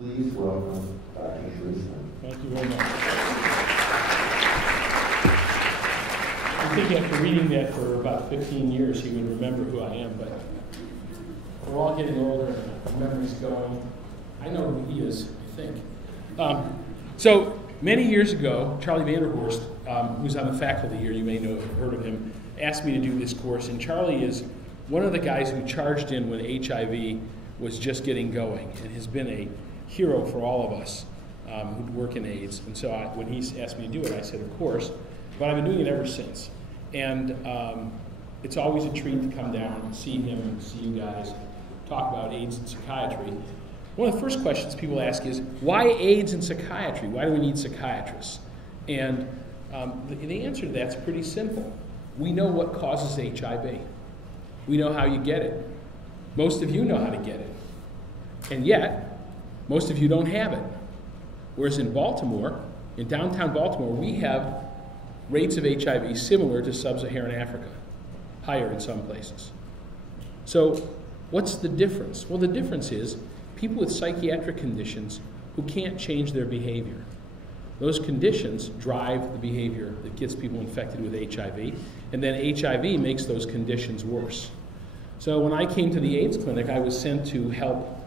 Please welcome Dr. Treisman. Thank you very much. I think after reading that for about 15 years, he would remember who I am, but we're all getting older and our memory's going. I know who he is, I think. So many years ago, Charlie Vanderhorst, who's on the faculty here, you may know have heard of him, asked me to do this course, and Charlie is one of the guys who charged in when HIV was just getting going and has been a hero for all of us who work in AIDS. And so when he asked me to do it, I said, of course, but I've been doing it ever since. And it's always a treat to come down and see him and see you guys talk about AIDS and psychiatry. One of the first questions people ask is, why AIDS and psychiatry? Why do we need psychiatrists? And the answer to that's pretty simple. We know what causes HIV. We know how you get it. Most of you know how to get it. And yet, most of you don't have it. Whereas in Baltimore, in downtown Baltimore, we have rates of HIV similar to sub-Saharan Africa, higher in some places. So what's the difference? Well, the difference is people with psychiatric conditions who can't change their behavior. Those conditions drive the behavior that gets people infected with HIV, and then HIV makes those conditions worse. So when I came to the AIDS clinic, I was sent to help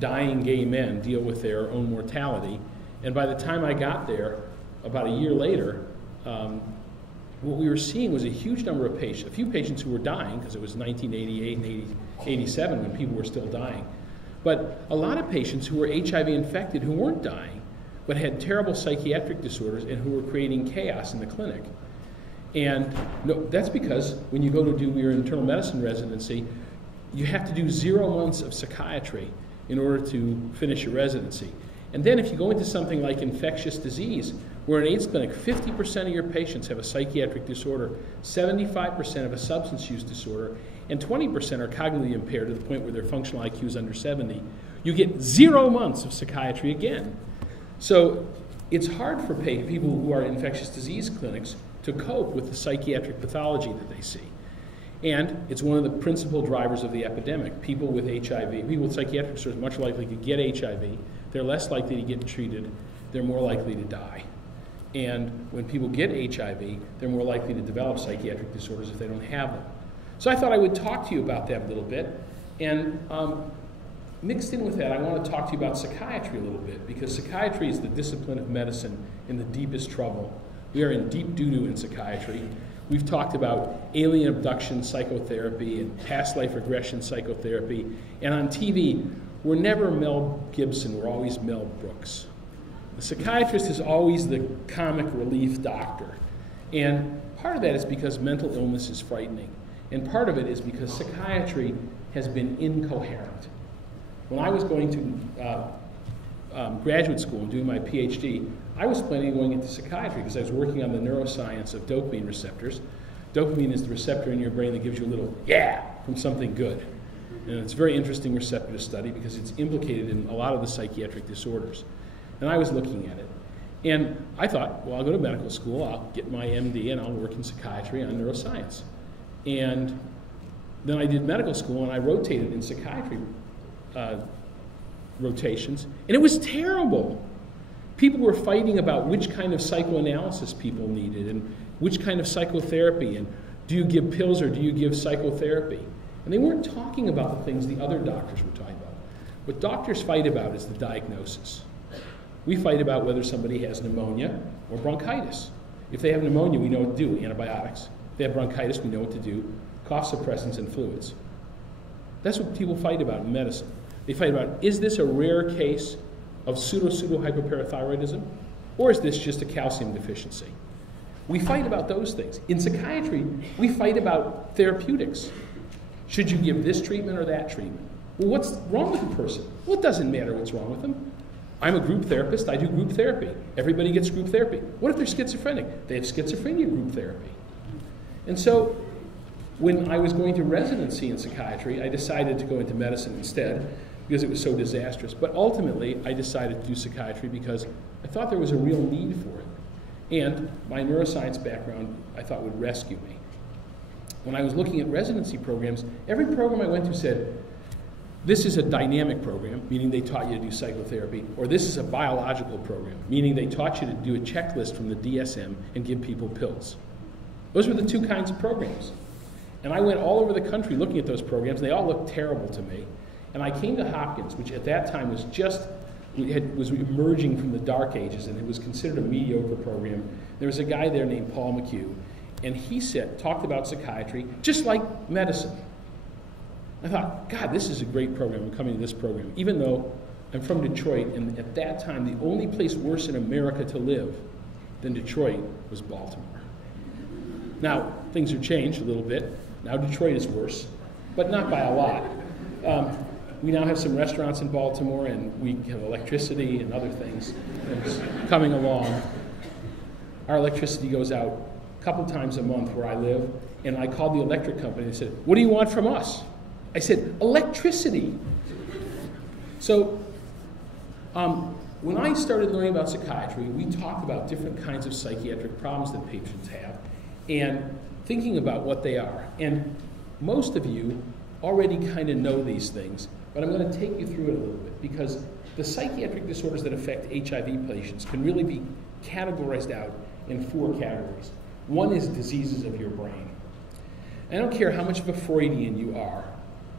dying gay men deal with their own mortality, and by the time I got there, about a year later, what we were seeing was a huge number of patients, a few patients who were dying, because it was 1988 and 87 when people were still dying, but a lot of patients who were HIV infected who weren't dying, but had terrible psychiatric disorders and who were creating chaos in the clinic. And no, that's because when you go to do your internal medicine residency, you have to do 0 months of psychiatry in order to finish your residency. And then if you go into something like infectious disease, where in AIDS clinic, 50% of your patients have a psychiatric disorder, 75% have a substance use disorder, and 20% are cognitively impaired to the point where their functional IQ is under 70, you get 0 months of psychiatry again. So it's hard for people who are in infectious disease clinics to cope with the psychiatric pathology that they see. And it's one of the principal drivers of the epidemic. People with HIV, people with psychiatric disorders are much likely to get HIV. They're less likely to get treated. They're more likely to die. And when people get HIV, they're more likely to develop psychiatric disorders if they don't have them. So I thought I would talk to you about that a little bit. And mixed in with that, I want to talk to you about psychiatry a little bit, because psychiatry is the discipline of medicine in the deepest trouble. We are in deep doo-doo in psychiatry. We've talked about alien abduction psychotherapy and past life regression psychotherapy. And on TV, we're never Mel Gibson, we're always Mel Brooks. The psychiatrist is always the comic relief doctor. And part of that is because mental illness is frightening. And part of it is because psychiatry has been incoherent. When I was going to graduate school and doing my PhD, I was planning on going into psychiatry because I was working on the neuroscience of dopamine receptors. Dopamine is the receptor in your brain that gives you a little yeah from something good. And it's a very interesting receptor to study because it's implicated in a lot of the psychiatric disorders. And I was looking at it. And I thought, well, I'll go to medical school, I'll get my MD, and I'll work in psychiatry on neuroscience. And then I did medical school, and I rotated in psychiatry rotations, and it was terrible. People were fighting about which kind of psychoanalysis people needed and which kind of psychotherapy, and do you give pills or do you give psychotherapy? And they weren't talking about the things the other doctors were talking about. What doctors fight about is the diagnosis. We fight about whether somebody has pneumonia or bronchitis. If they have pneumonia, we know what to do, antibiotics. If they have bronchitis, we know what to do, cough suppressants and fluids. That's what people fight about in medicine. They fight about, is this a rare case of pseudo-hypoparathyroidism, or is this just a calcium deficiency? We fight about those things. In psychiatry, we fight about therapeutics. Should you give this treatment or that treatment? Well, what's wrong with the person? Well, it doesn't matter what's wrong with them. I'm a group therapist, I do group therapy. Everybody gets group therapy. What if they're schizophrenic? They have schizophrenia group therapy. And so, when I was going to residency in psychiatry, I decided to go into medicine instead because it was so disastrous. But ultimately, I decided to do psychiatry because I thought there was a real need for it. And my neuroscience background, I thought, would rescue me. When I was looking at residency programs, every program I went to said, this is a dynamic program, meaning they taught you to do psychotherapy, or this is a biological program, meaning they taught you to do a checklist from the DSM and give people pills. Those were the two kinds of programs. And I went all over the country looking at those programs, and they all looked terrible to me. And I came to Hopkins, which at that time was was emerging from the dark ages, and it was considered a mediocre program. There was a guy there named Paul McHugh, and he talked about psychiatry just like medicine. I thought, God, this is a great program. I'm coming to this program, even though I'm from Detroit, and at that time, the only place worse in America to live than Detroit was Baltimore. Now, things have changed a little bit. Now Detroit is worse, but not by a lot. We now have some restaurants in Baltimore, and we have electricity and other things coming along. Our electricity goes out a couple times a month where I live, and I called the electric company and said, "What do you want from us?" I said, "Electricity." So when I started learning about psychiatry, we talked about different kinds of psychiatric problems that patients have and thinking about what they are. And most of you already kind of know these things, but I'm going to take you through it a little bit because the psychiatric disorders that affect HIV patients can really be categorized out in 4 categories. One is diseases of your brain. I don't care how much of a Freudian you are,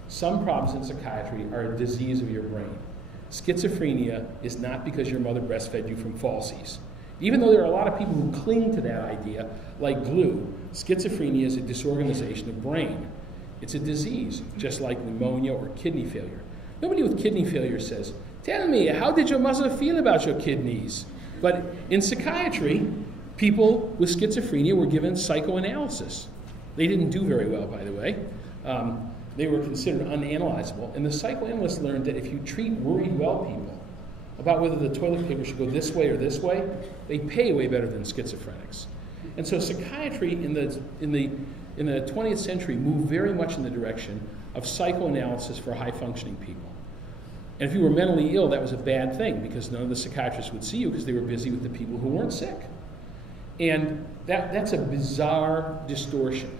some problems in psychiatry are a disease of your brain. Schizophrenia is not because your mother breastfed you from falsies. Even though there are a lot of people who cling to that idea, like glue, schizophrenia is a disorganization of brain. It's a disease, just like pneumonia or kidney failure. Nobody with kidney failure says, "Tell me, how did your mother feel about your kidneys?" But in psychiatry, people with schizophrenia were given psychoanalysis. They didn't do very well, by the way. They were considered unanalyzable. And the psychoanalysts learned that if you treat worried well people about whether the toilet paper should go this way or this way, they pay way better than schizophrenics. And so psychiatry in the 20th century moved very much in the direction of psychoanalysis for high-functioning people. And if you were mentally ill, that was a bad thing because none of the psychiatrists would see you because they were busy with the people who weren't sick. And that's a bizarre distortion.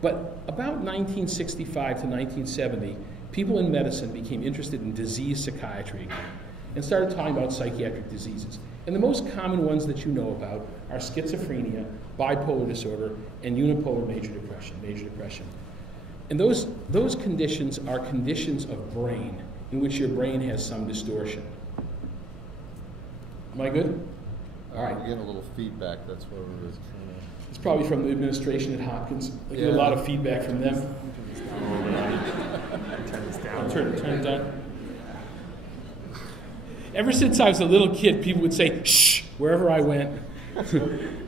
But about 1965 to 1970, people in medicine became interested in disease psychiatry and started talking about psychiatric diseases. And the most common ones that you know about are schizophrenia, bipolar disorder, and unipolar major depression. And those conditions are conditions of brain in which your brain has some distortion. Am I good? All right. We're getting a little feedback, that's what it is. It's probably from the administration at Hopkins. I get a lot of feedback from them. Turn this down. Turn it down. Ever since I was a little kid, people would say, "Shh," wherever I went.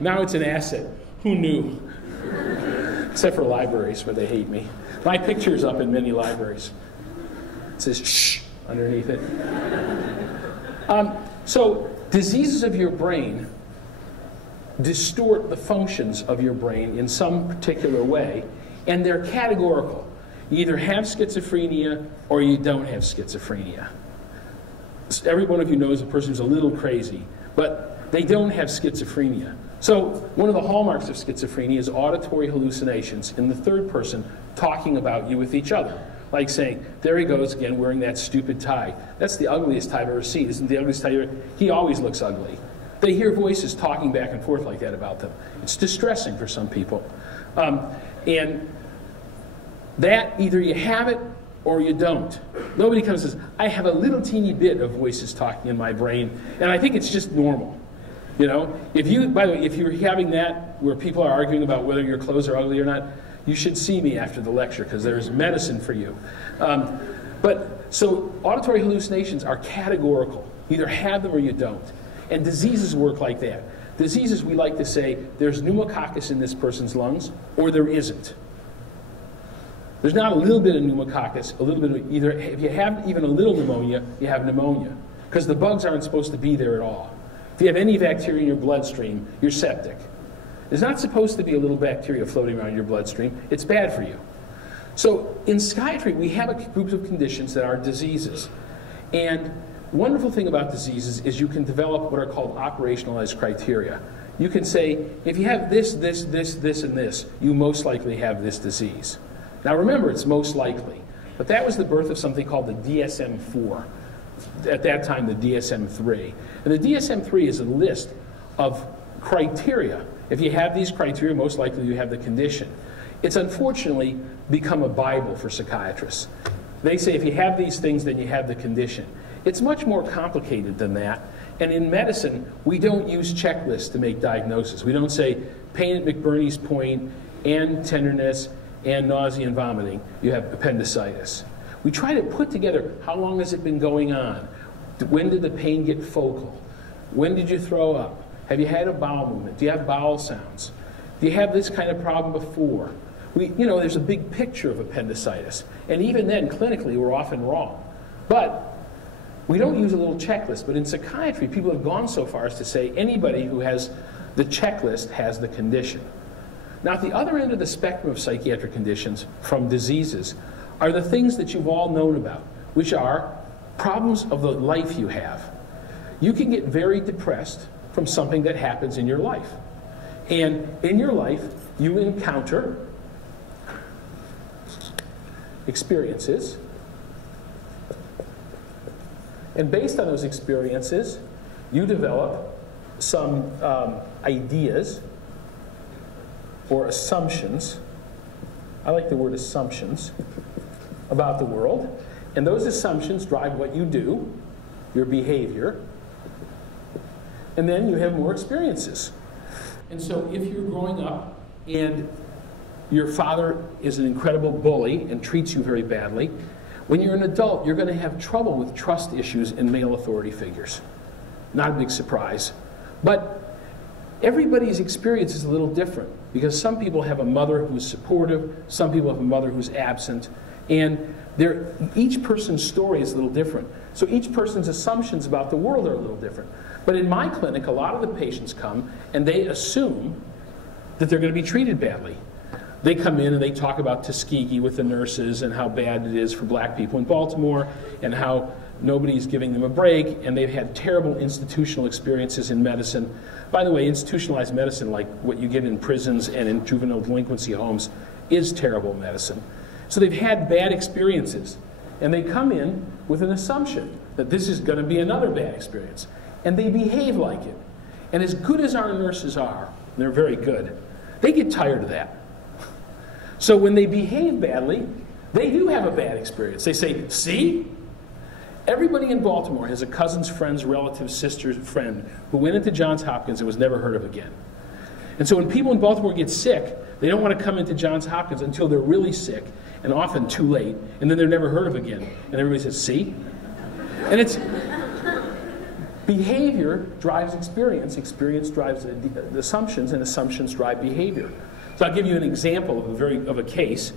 Now it's an asset. Who knew? Except for libraries where they hate me. My picture's up in many libraries. It says "shh" underneath it. So diseases of your brain distort the functions of your brain in some particular way, and they're categorical. You either have schizophrenia or you don't have schizophrenia. Every one of you knows a person who's a little crazy, but they don't have schizophrenia. So one of the hallmarks of schizophrenia is auditory hallucinations in the third person talking about you with each other. Like saying, "There he goes again wearing that stupid tie. That's the ugliest tie I've ever seen. Isn't the ugliest tie ever? He always looks ugly." They hear voices talking back and forth like that about them. It's distressing for some people. And that, either you have it or you don't. Nobody comes and says, "I have a little teeny bit of voices talking in my brain, and I think it's just normal." You know, by the way, if you're having that where people are arguing about whether your clothes are ugly or not, you should see me after the lecture because there's medicine for you. So auditory hallucinations are categorical. You either have them or you don't. And diseases work like that. Diseases, we like to say, there's pneumococcus in this person's lungs, or there isn't. There's not a little bit of pneumococcus, a little bit of either. If you have even a little pneumonia, you have pneumonia, because the bugs aren't supposed to be there at all. If you have any bacteria in your bloodstream, you're septic. There's not supposed to be a little bacteria floating around your bloodstream. It's bad for you. So in psychiatry, we have a group of conditions that are diseases. And wonderful thing about diseases is you can develop what are called operationalized criteria. You can say, if you have this, and this, you most likely have this disease. Now remember, it's most likely. But that was the birth of something called the DSM-4. At that time, the DSM-3. And the DSM-3 is a list of criteria. If you have these criteria, most likely you have the condition. It's unfortunately become a Bible for psychiatrists. They say if you have these things, then you have the condition. It's much more complicated than that. And in medicine, we don't use checklists to make diagnoses. We don't say pain at McBurney's point and tenderness and nausea and vomiting, you have appendicitis. We try to put together how long has it been going on? When did the pain get focal? When did you throw up? Have you had a bowel movement? Do you have bowel sounds? Do you have this kind of problem before? There's a big picture of appendicitis. And even then, clinically, we're often wrong. But we don't use a little checklist. But in psychiatry, people have gone so far as to say anybody who has the checklist has the condition. Now, at the other end of the spectrum of psychiatric conditions, from diseases, are the things that you've all known about, which are problems of the life you have. You can get very depressed from something that happens in your life. And in your life, you encounter experiences. And based on those experiences, you develop some ideas or assumptions. I like the word assumptions about the world. And those assumptions drive what you do, your behavior. And then you have more experiences. And so if you're growing up and your father is an incredible bully and treats you very badly, when you're an adult, you're going to have trouble with trust issues in male authority figures. Not a big surprise. But everybody's experience is a little different because some people have a mother who's supportive, some people have a mother who's absent, and each person's story is a little different. So each person's assumptions about the world are a little different. But in my clinic, a lot of the patients come and they assume that they're going to be treated badly. They come in and they talk about Tuskegee with the nurses and how bad it is for black people in Baltimore and how nobody's giving them a break, and they've had terrible institutional experiences in medicine. By the way, institutionalized medicine, like what you get in prisons and in juvenile delinquency homes, is terrible medicine. So they've had bad experiences, and they come in with an assumption that this is going to be another bad experience, and they behave like it. And as good as our nurses are, and they're very good, they get tired of that. So when they behave badly, they do have a bad experience. They say, see? Everybody in Baltimore has a cousin's friend's relative, sister's friend who went into Johns Hopkins and was never heard of again. And so when people in Baltimore get sick, they don't want to come into Johns Hopkins until they're really sick, and often too late, and then they're never heard of again. And everybody says, see? And it's behavior drives experience, experience drives the assumptions, and assumptions drive behavior. So I'll give you an example of a case.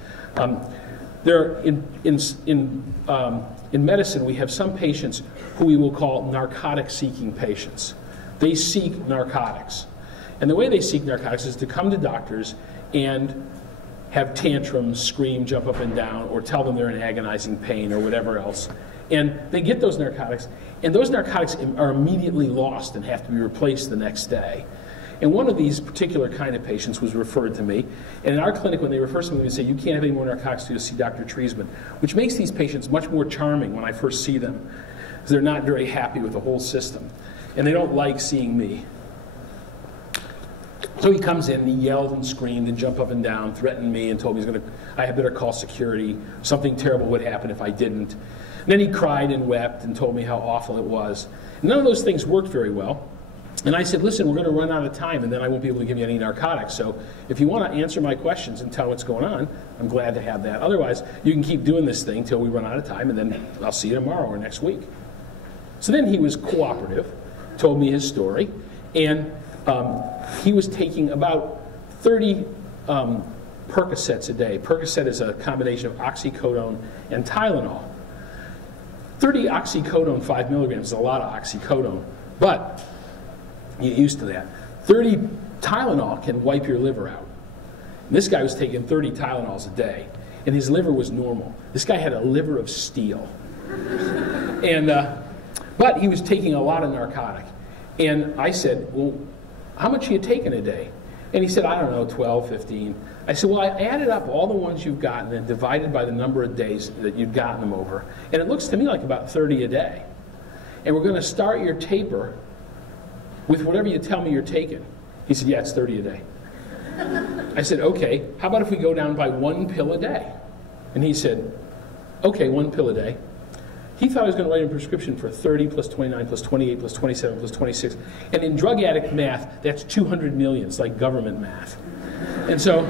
In medicine, we have some patients who we will call narcotic-seeking patients. They seek narcotics. And the way they seek narcotics is to come to doctors and have tantrums, scream, jump up and down, or tell them they're in agonizing pain or whatever else. And they get those narcotics, and those narcotics are immediately lost and have to be replaced the next day. And one of these particular kind of patients was referred to me. And in our clinic, when they refer somebody, they say, you can't have any more narcotics to see Dr. Treisman, which makes these patients much more charming when I first see them, because they're not very happy with the whole system. And they don't like seeing me. So he comes in and he yelled and screamed and jumped up and down, threatened me and told me I had better call security. Something terrible would happen if I didn't. And then he cried and wept and told me how awful it was. And none of those things worked very well. And I said, listen, we're going to run out of time, and then I won't be able to give you any narcotics. So if you want to answer my questions and tell what's going on, I'm glad to have that. Otherwise, you can keep doing this thing till we run out of time, and then I'll see you tomorrow or next week. So then he was cooperative, told me his story, and he was taking about 30 Percocets a day. Percocet is a combination of oxycodone and Tylenol. 30 oxycodone, 5 milligrams is a lot of oxycodone, but you get used to that. 30 Tylenol can wipe your liver out. And this guy was taking 30 Tylenols a day, and his liver was normal. This guy had a liver of steel. And, but he was taking a lot of narcotic. And I said, well, how much are you taking a day? And he said, I don't know, 12, 15. I said, well, I added up all the ones you've gotten and divided by the number of days that you've gotten them over. And it looks to me like about 30 a day. And we're going to start your taper with whatever you tell me you're taking. He said, yeah, it's 30 a day. I said, okay, how about if we go down by 1 pill a day? And he said, okay, 1 pill a day. He thought I was going to write a prescription for 30 plus 29 plus 28 plus 27 plus 26. And in drug addict math, that's 200 million. It's like government math. And so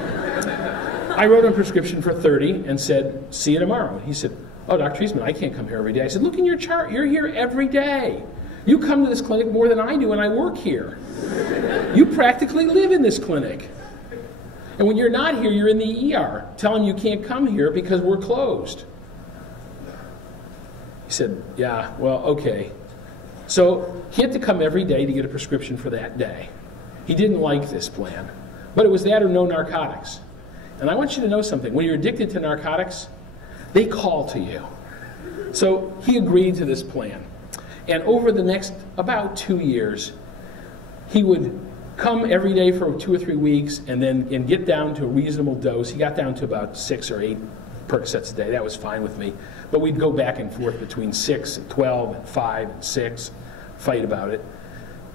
I wrote him a prescription for 30 and said, see you tomorrow. He said, oh, Dr. Treisman, I can't come here every day. I said, look in your chart. You're here every day. You come to this clinic more than I do, and I work here. You practically live in this clinic. And when you're not here, you're in the ER. Tell him you can't come here because we're closed. He said, yeah, well, okay. So he had to come every day to get a prescription for that day. He didn't like this plan. But it was that or no narcotics. And I want you to know something. When you're addicted to narcotics, they call to you. So he agreed to this plan. And over the next about 2 years, he would come every day for 2 or 3 weeks and get down to a reasonable dose. He got down to about 6 or 8 Percocets a day. That was fine with me. But we'd go back and forth between 6 and 12 and 5 and 6, fight about it.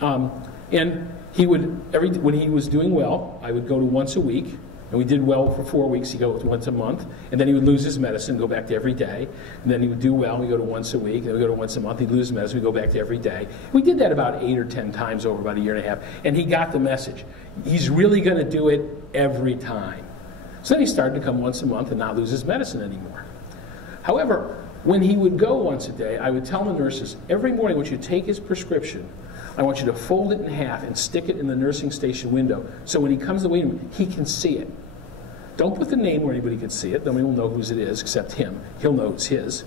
And he would, when he was doing well, I would go to once a week. And we did well for 4 weeks. He'd go once a month. And then he would lose his medicine, go back to every day. And then he would do well. We go to once a week. Then we go to once a month. He'd lose his medicine. We go back to every day. We did that about 8 or 10 times over about a year and a half. And he got the message. He's really going to do it every time. So then he started to come once a month and not lose his medicine anymore. However, when he would go once a day, I would tell the nurses, every morning, when you take his prescription, I want you to fold it in half and stick it in the nursing station window. So when he comes to the waiting room, he can see it. Don't put the name where anybody can see it. Nobody will know whose it is except him. He'll know it's his.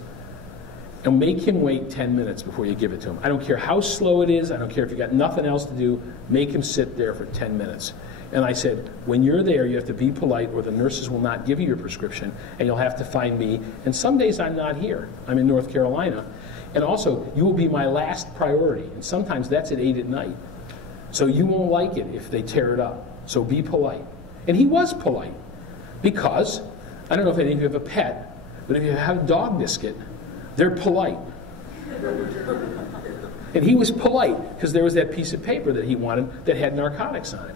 And make him wait 10 minutes before you give it to him. I don't care how slow it is. I don't care if you've got nothing else to do. Make him sit there for 10 minutes. And I said, when you're there, you have to be polite or the nurses will not give you your prescription and you'll have to find me. And some days I'm not here. I'm in North Carolina. And also, you will be my last priority. And sometimes that's at 8 at night. So you won't like it if they tear it up. So be polite. And he was polite. Because, I don't know if any of you have a pet, but if you have a dog biscuit, they're polite. And he was polite because there was that piece of paper that he wanted that had narcotics on it.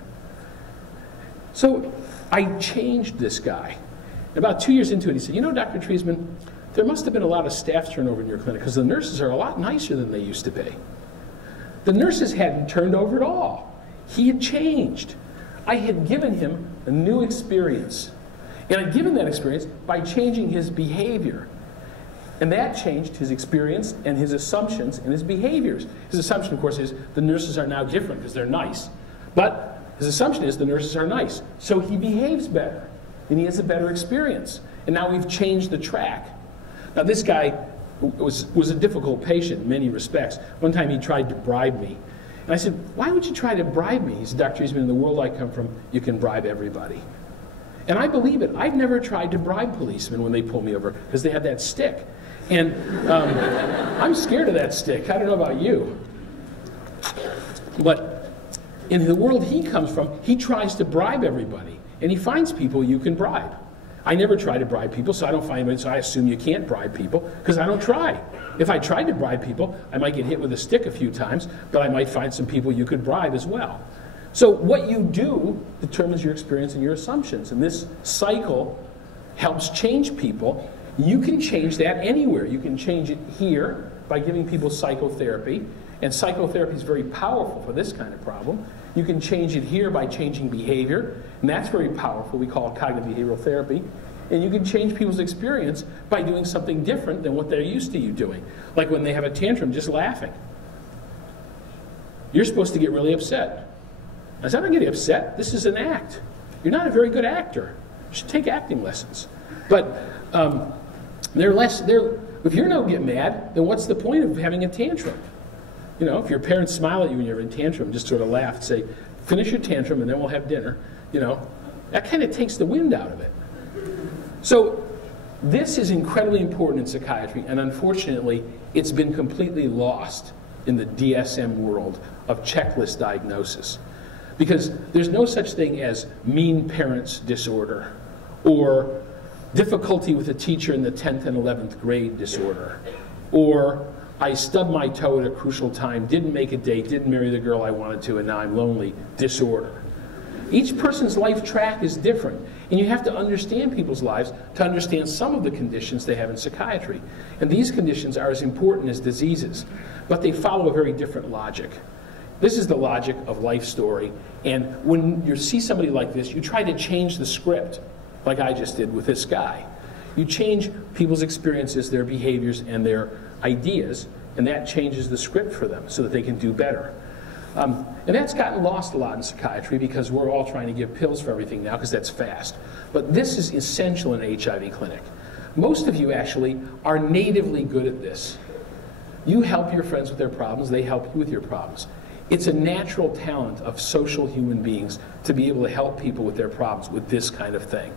So I changed this guy. About 2 years into it, he said, you know, Dr. Treisman, there must have been a lot of staff turnover in your clinic because the nurses are a lot nicer than they used to be. The nurses hadn't turned over at all. He had changed. I had given him a new experience. And I'd given that experience by changing his behavior. And that changed his experience and his assumptions and his behaviors. His assumption, of course, is the nurses are now different because they're nice. But his assumption is the nurses are nice. So he behaves better. And he has a better experience. And now we've changed the track. Now this guy was a difficult patient in many respects. One time he tried to bribe me. And I said, why would you try to bribe me? He said, Dr. Treisman, in the world I come from, you can bribe everybody. And I believe it. I've never tried to bribe policemen when they pull me over because they have that stick. And I'm scared of that stick. I don't know about you. But in the world he comes from, he tries to bribe everybody. And he finds people you can bribe. I never try to bribe people, so I don't find anybody, so I assume you can't bribe people because I don't try. If I tried to bribe people, I might get hit with a stick a few times, but I might find some people you could bribe as well. So what you do determines your experience and your assumptions. And this cycle helps change people. You can change that anywhere. You can change it here by giving people psychotherapy. And psychotherapy is very powerful for this kind of problem. You can change it here by changing behavior. And that's very powerful. We call it cognitive behavioral therapy. And you can change people's experience by doing something different than what they're used to you doing. Like when they have a tantrum, just laughing. You're supposed to get really upset. I said, I'm not getting upset. This is an act. You're not a very good actor. You should take acting lessons. But if you're not get mad, then what's the point of having a tantrum? You know, if your parents smile at you when you're in tantrum, just sort of laugh and say, finish your tantrum and then we'll have dinner. You know, that kind of takes the wind out of it. So this is incredibly important in psychiatry, and unfortunately, it's been completely lost in the DSM world of checklist diagnosis. Because there's no such thing as mean parents disorder or difficulty with a teacher in the 10th and 11th grade disorder, or I stubbed my toe at a crucial time, didn't make a date, didn't marry the girl I wanted to, and now I'm lonely disorder. Each person's life track is different, and you have to understand people's lives to understand some of the conditions they have in psychiatry. And these conditions are as important as diseases, but they follow a very different logic. This is the logic of life story, and when you see somebody like this, you try to change the script, like I just did with this guy. You change people's experiences, their behaviors, and their ideas, and that changes the script for them so that they can do better. And that's gotten lost a lot in psychiatry because we're all trying to give pills for everything now because that's fast. But this is essential in an HIV clinic. Most of you actually are natively good at this. You help your friends with their problems, they help you with your problems. It's a natural talent of social human beings to be able to help people with their problems with this kind of thing.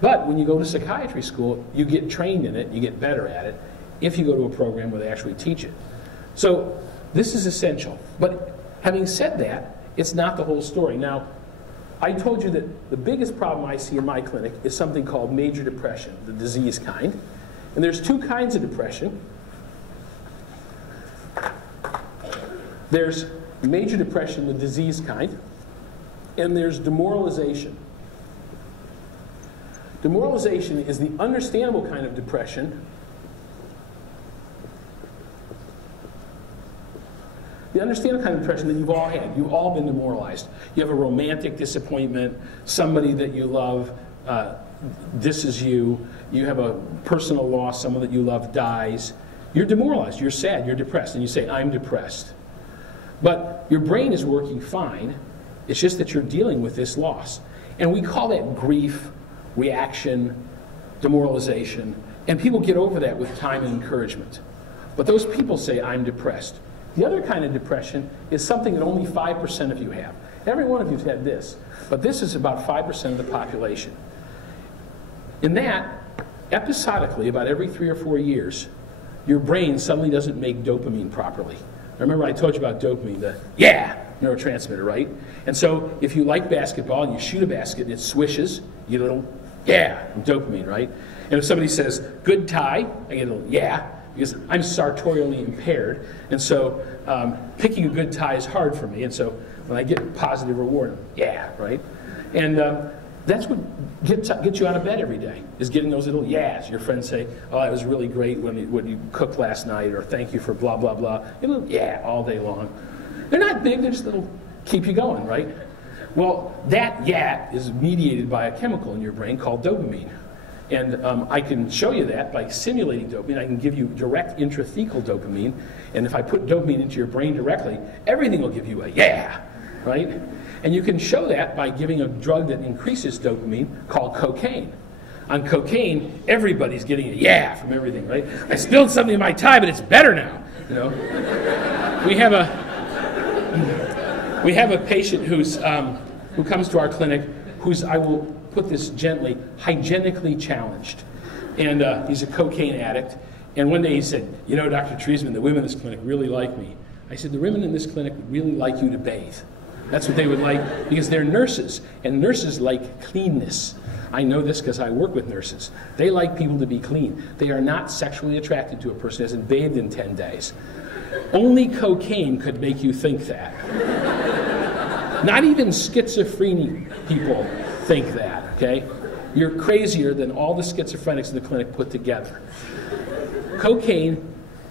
But when you go to psychiatry school, you get trained in it, you get better at it, if you go to a program where they actually teach it. So this is essential. But having said that, it's not the whole story. Now, I told you that the biggest problem I see in my clinic is something called major depression, the disease kind. And there's two kinds of depression. There's major depression, the disease kind, and there's demoralization. Demoralization is the understandable kind of depression. The understandable kind of depression that you've all had. You've all been demoralized. You have a romantic disappointment, somebody that you love disses you, you have a personal loss, someone that you love dies. You're demoralized, you're sad, you're depressed, and you say, I'm depressed. But your brain is working fine, it's just that you're dealing with this loss. And we call that grief, reaction, demoralization, and people get over that with time and encouragement. But those people say, I'm depressed. The other kind of depression is something that only 5% of you have. Every one of you has had this, but this is about 5% of the population. In that, episodically, about every 3 or 4 years, your brain suddenly doesn't make dopamine properly. Remember I told you about dopamine, the neurotransmitter, right? And so if you like basketball and you shoot a basket and it swishes, you get a little dopamine, right? And if somebody says, good tie, I get a little because I'm sartorially impaired, and so picking a good tie is hard for me, and so when I get positive reward, right? And that's what gets you out of bed every day, is getting those little yeahs. Your friends say, oh, it was really great when you cooked last night, or thank you for blah, blah, blah. A little all day long. They're not big, they're just little, keep you going, right? Well, that is mediated by a chemical in your brain called dopamine. And I can show you that by simulating dopamine. I can give you direct intrathecal dopamine, and if I put dopamine into your brain directly, everything will give you a right? And you can show that by giving a drug that increases dopamine called cocaine. On cocaine, everybody's getting a from everything, right? I spilled something in my tie, but it's better now. You know, we have a patient who comes to our clinic who's, I will put this gently, hygienically challenged. And he's a cocaine addict. And one day he said, you know, Dr. Treisman, the women in this clinic really like me. I said, the women in this clinic would really like you to bathe. That's what they would like, because they're nurses, and nurses like cleanness. I know this because I work with nurses. They like people to be clean. They are not sexually attracted to a person who hasn't bathed in 10 days. Only cocaine could make you think that. Not even schizophrenic people think that, okay? You're crazier than all the schizophrenics in the clinic put together. Cocaine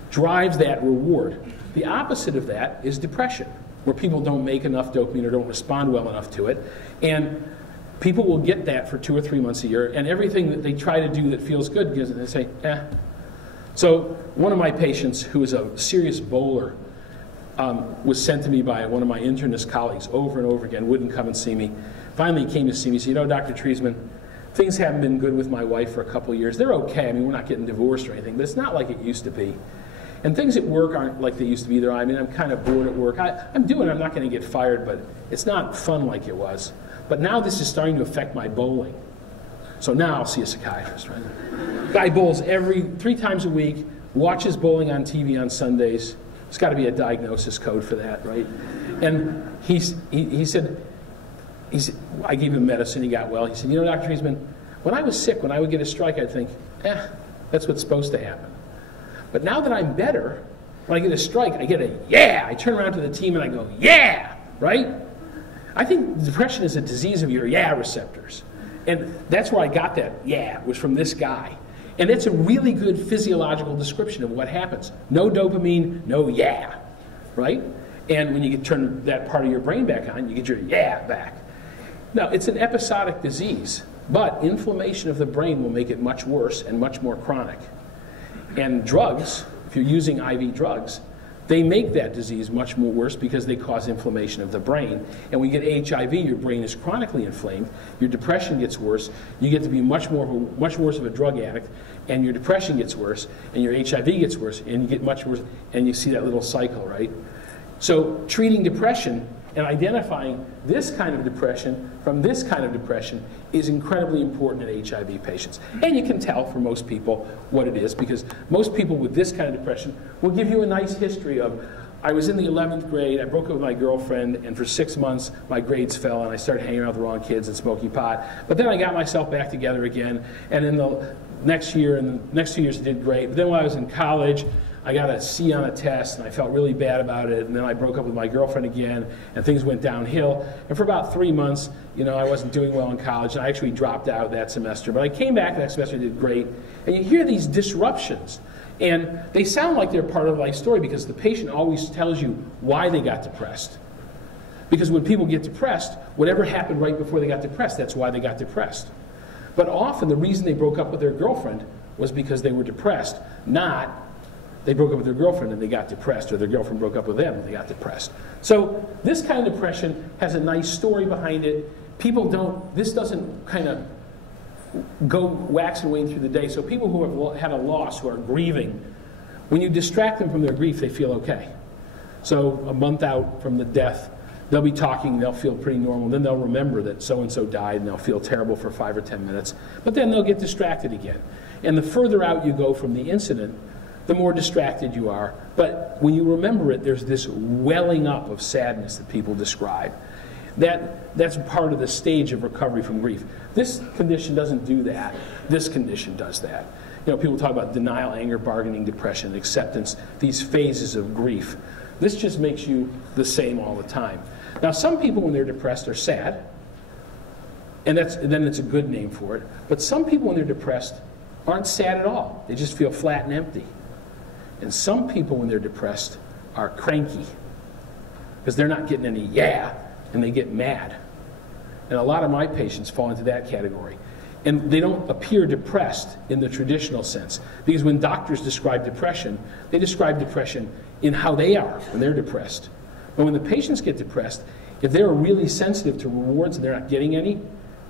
drives that reward. The opposite of that is depression, where people don't make enough dopamine or don't respond well enough to it. And people will get that for 2 or 3 months a year, and everything that they try to do that feels good, gives it, they say, So one of my patients, who is a serious bowler, was sent to me by one of my internist colleagues over and over again, wouldn't come and see me. Finally he came to see me and said, you know, Dr. Treisman, things haven't been good with my wife for a couple of years. They're okay. I mean, we're not getting divorced or anything, but it's not like it used to be. And things at work aren't like they used to be either. I mean, I'm kind of bored at work. I'm not going to get fired, but it's not fun like it was. But now this is starting to affect my bowling. So now I'll see a psychiatrist, right? Guy bowls 3 times a week, watches bowling on TV on Sundays. There's got to be a diagnosis code for that, right? And he said, I gave him medicine, he got well. He said, you know, Dr. Treisman, when I was sick, when I would get a strike, I'd think, that's what's supposed to happen. But now that I'm better, when I get a strike, I get a yeah. I turn around to the team and I go, yeah, right? I think depression is a disease of your yeah receptors. And that's where I got that yeah, was from this guy. And it's a really good physiological description of what happens. No dopamine, no yeah, right? And when you turn that part of your brain back on, you get your yeah back. Now, it's an episodic disease, but inflammation of the brain will make it much worse and much more chronic. And drugs, if you're using IV drugs, they make that disease much more worse because they cause inflammation of the brain. And when you get HIV, your brain is chronically inflamed, your depression gets worse, you get to be much worse of a drug addict, and your depression gets worse, and your HIV gets worse, and you get much worse, and you see that little cycle, right? So treating depression and identifying this kind of depression from this kind of depression is incredibly important in HIV patients. And you can tell for most people what it is, because most people with this kind of depression will give you a nice history of, I was in the 11th grade, I broke up with my girlfriend, and for 6 months my grades fell and I started hanging out with the wrong kids and smoking pot. But then I got myself back together again, and in the next year and the next 2 years I did great. But then when I was in college, I got a C on a test, and I felt really bad about it, and then I broke up with my girlfriend again, and things went downhill. And for about 3 months, you know, I wasn't doing well in college, and I actually dropped out that semester. But I came back that semester and did great. And you hear these disruptions, and they sound like they're part of life story because the patient always tells you why they got depressed. Because when people get depressed, whatever happened right before they got depressed, that's why they got depressed. But often the reason they broke up with their girlfriend was because they were depressed, not they broke up with their girlfriend and they got depressed, or their girlfriend broke up with them and they got depressed. So this kind of depression has a nice story behind it. This doesn't kind of go wax and wane through the day. So people who have had a loss, who are grieving, when you distract them from their grief, they feel okay. So a month out from the death, they'll be talking, they'll feel pretty normal, then they'll remember that so-and-so died and they'll feel terrible for 5 or 10 minutes, but then they'll get distracted again. And the further out you go from the incident, the more distracted you are. But when you remember it, there's this welling up of sadness that people describe. That's part of the stage of recovery from grief. This condition doesn't do that. This condition does that. You know, people talk about denial, anger, bargaining, depression, acceptance, these phases of grief. This just makes you the same all the time. Now, some people, when they're depressed, are sad, and then it's a good name for it. But some people, when they're depressed, aren't sad at all. They just feel flat and empty. And some people, when they're depressed, are cranky because they're not getting any yeah, and they get mad. And a lot of my patients fall into that category. And they don't appear depressed in the traditional sense, because when doctors describe depression, they describe depression in how they are when they're depressed. But when the patients get depressed, if they're really sensitive to rewards and they're not getting any,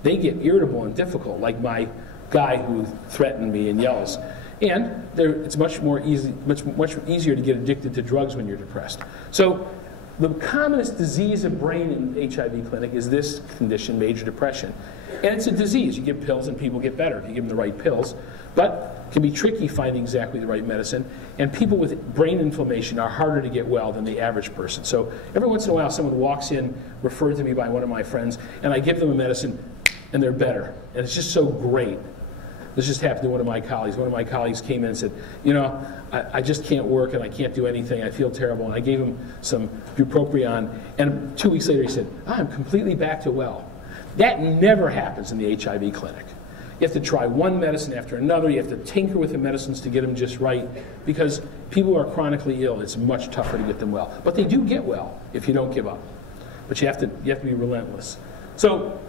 they get irritable and difficult, like my guy who threatened me and yells. And it's much easier to get addicted to drugs when you're depressed. So the commonest disease of brain in HIV clinic is this condition, major depression. And it's a disease. You give pills and people get better if you give them the right pills. But it can be tricky finding exactly the right medicine. And people with brain inflammation are harder to get well than the average person. So every once in a while someone walks in, referred to me by one of my friends, and I give them a medicine and they're better. And it's just so great. This just happened to one of my colleagues. One of my colleagues came in and said, you know, I just can't work and I can't do anything. I feel terrible. And I gave him some bupropion. And 2 weeks later he said, I'm completely back to well. That never happens in the HIV clinic. You have to try one medicine after another. You have to tinker with the medicines to get them just right, because people who are chronically ill, it's much tougher to get them well. But they do get well if you don't give up. But you have to be relentless. So,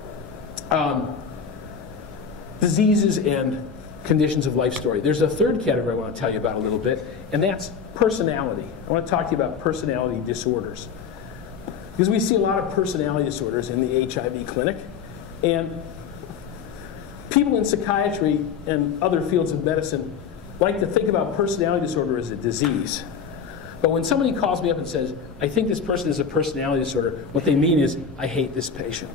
diseases and conditions of life story. There's a third category I want to tell you about a little bit, and that's personality. I want to talk to you about personality disorders. Because we see a lot of personality disorders in the HIV clinic, and people in psychiatry and other fields of medicine like to think about personality disorder as a disease. But when somebody calls me up and says, I think this person has a personality disorder, what they mean is, I hate this patient.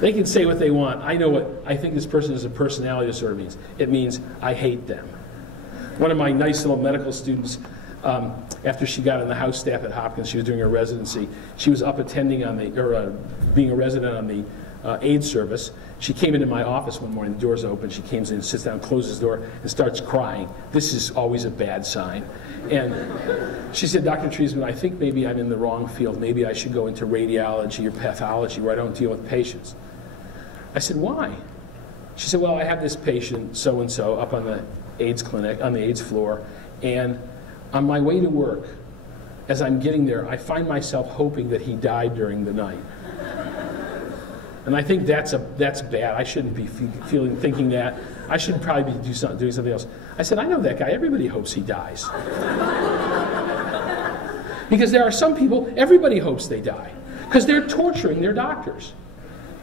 They can say what they want. I know what I think this person has a personality disorder means. It means I hate them. One of my nice little medical students after she got on the house staff at Hopkins, she was doing her residency. She was up attending on being a resident on the AIDS service. She came into my office one morning, the door's open, she comes in, sits down, closes the door, and starts crying. This is always a bad sign. And she said, Dr. Treisman, I think maybe I'm in the wrong field. Maybe I should go into radiology or pathology where I don't deal with patients. I said, why? She said, well, I have this patient, so-and-so, up on the AIDS clinic, on the AIDS floor, and on my way to work, as I'm getting there, I find myself hoping that he died during the night. And I think that's bad. I shouldn't be thinking that. I should probably be doing something else. I said, I know that guy. Everybody hopes he dies. Because there are some people, everybody hopes they die. Because they're torturing their doctors.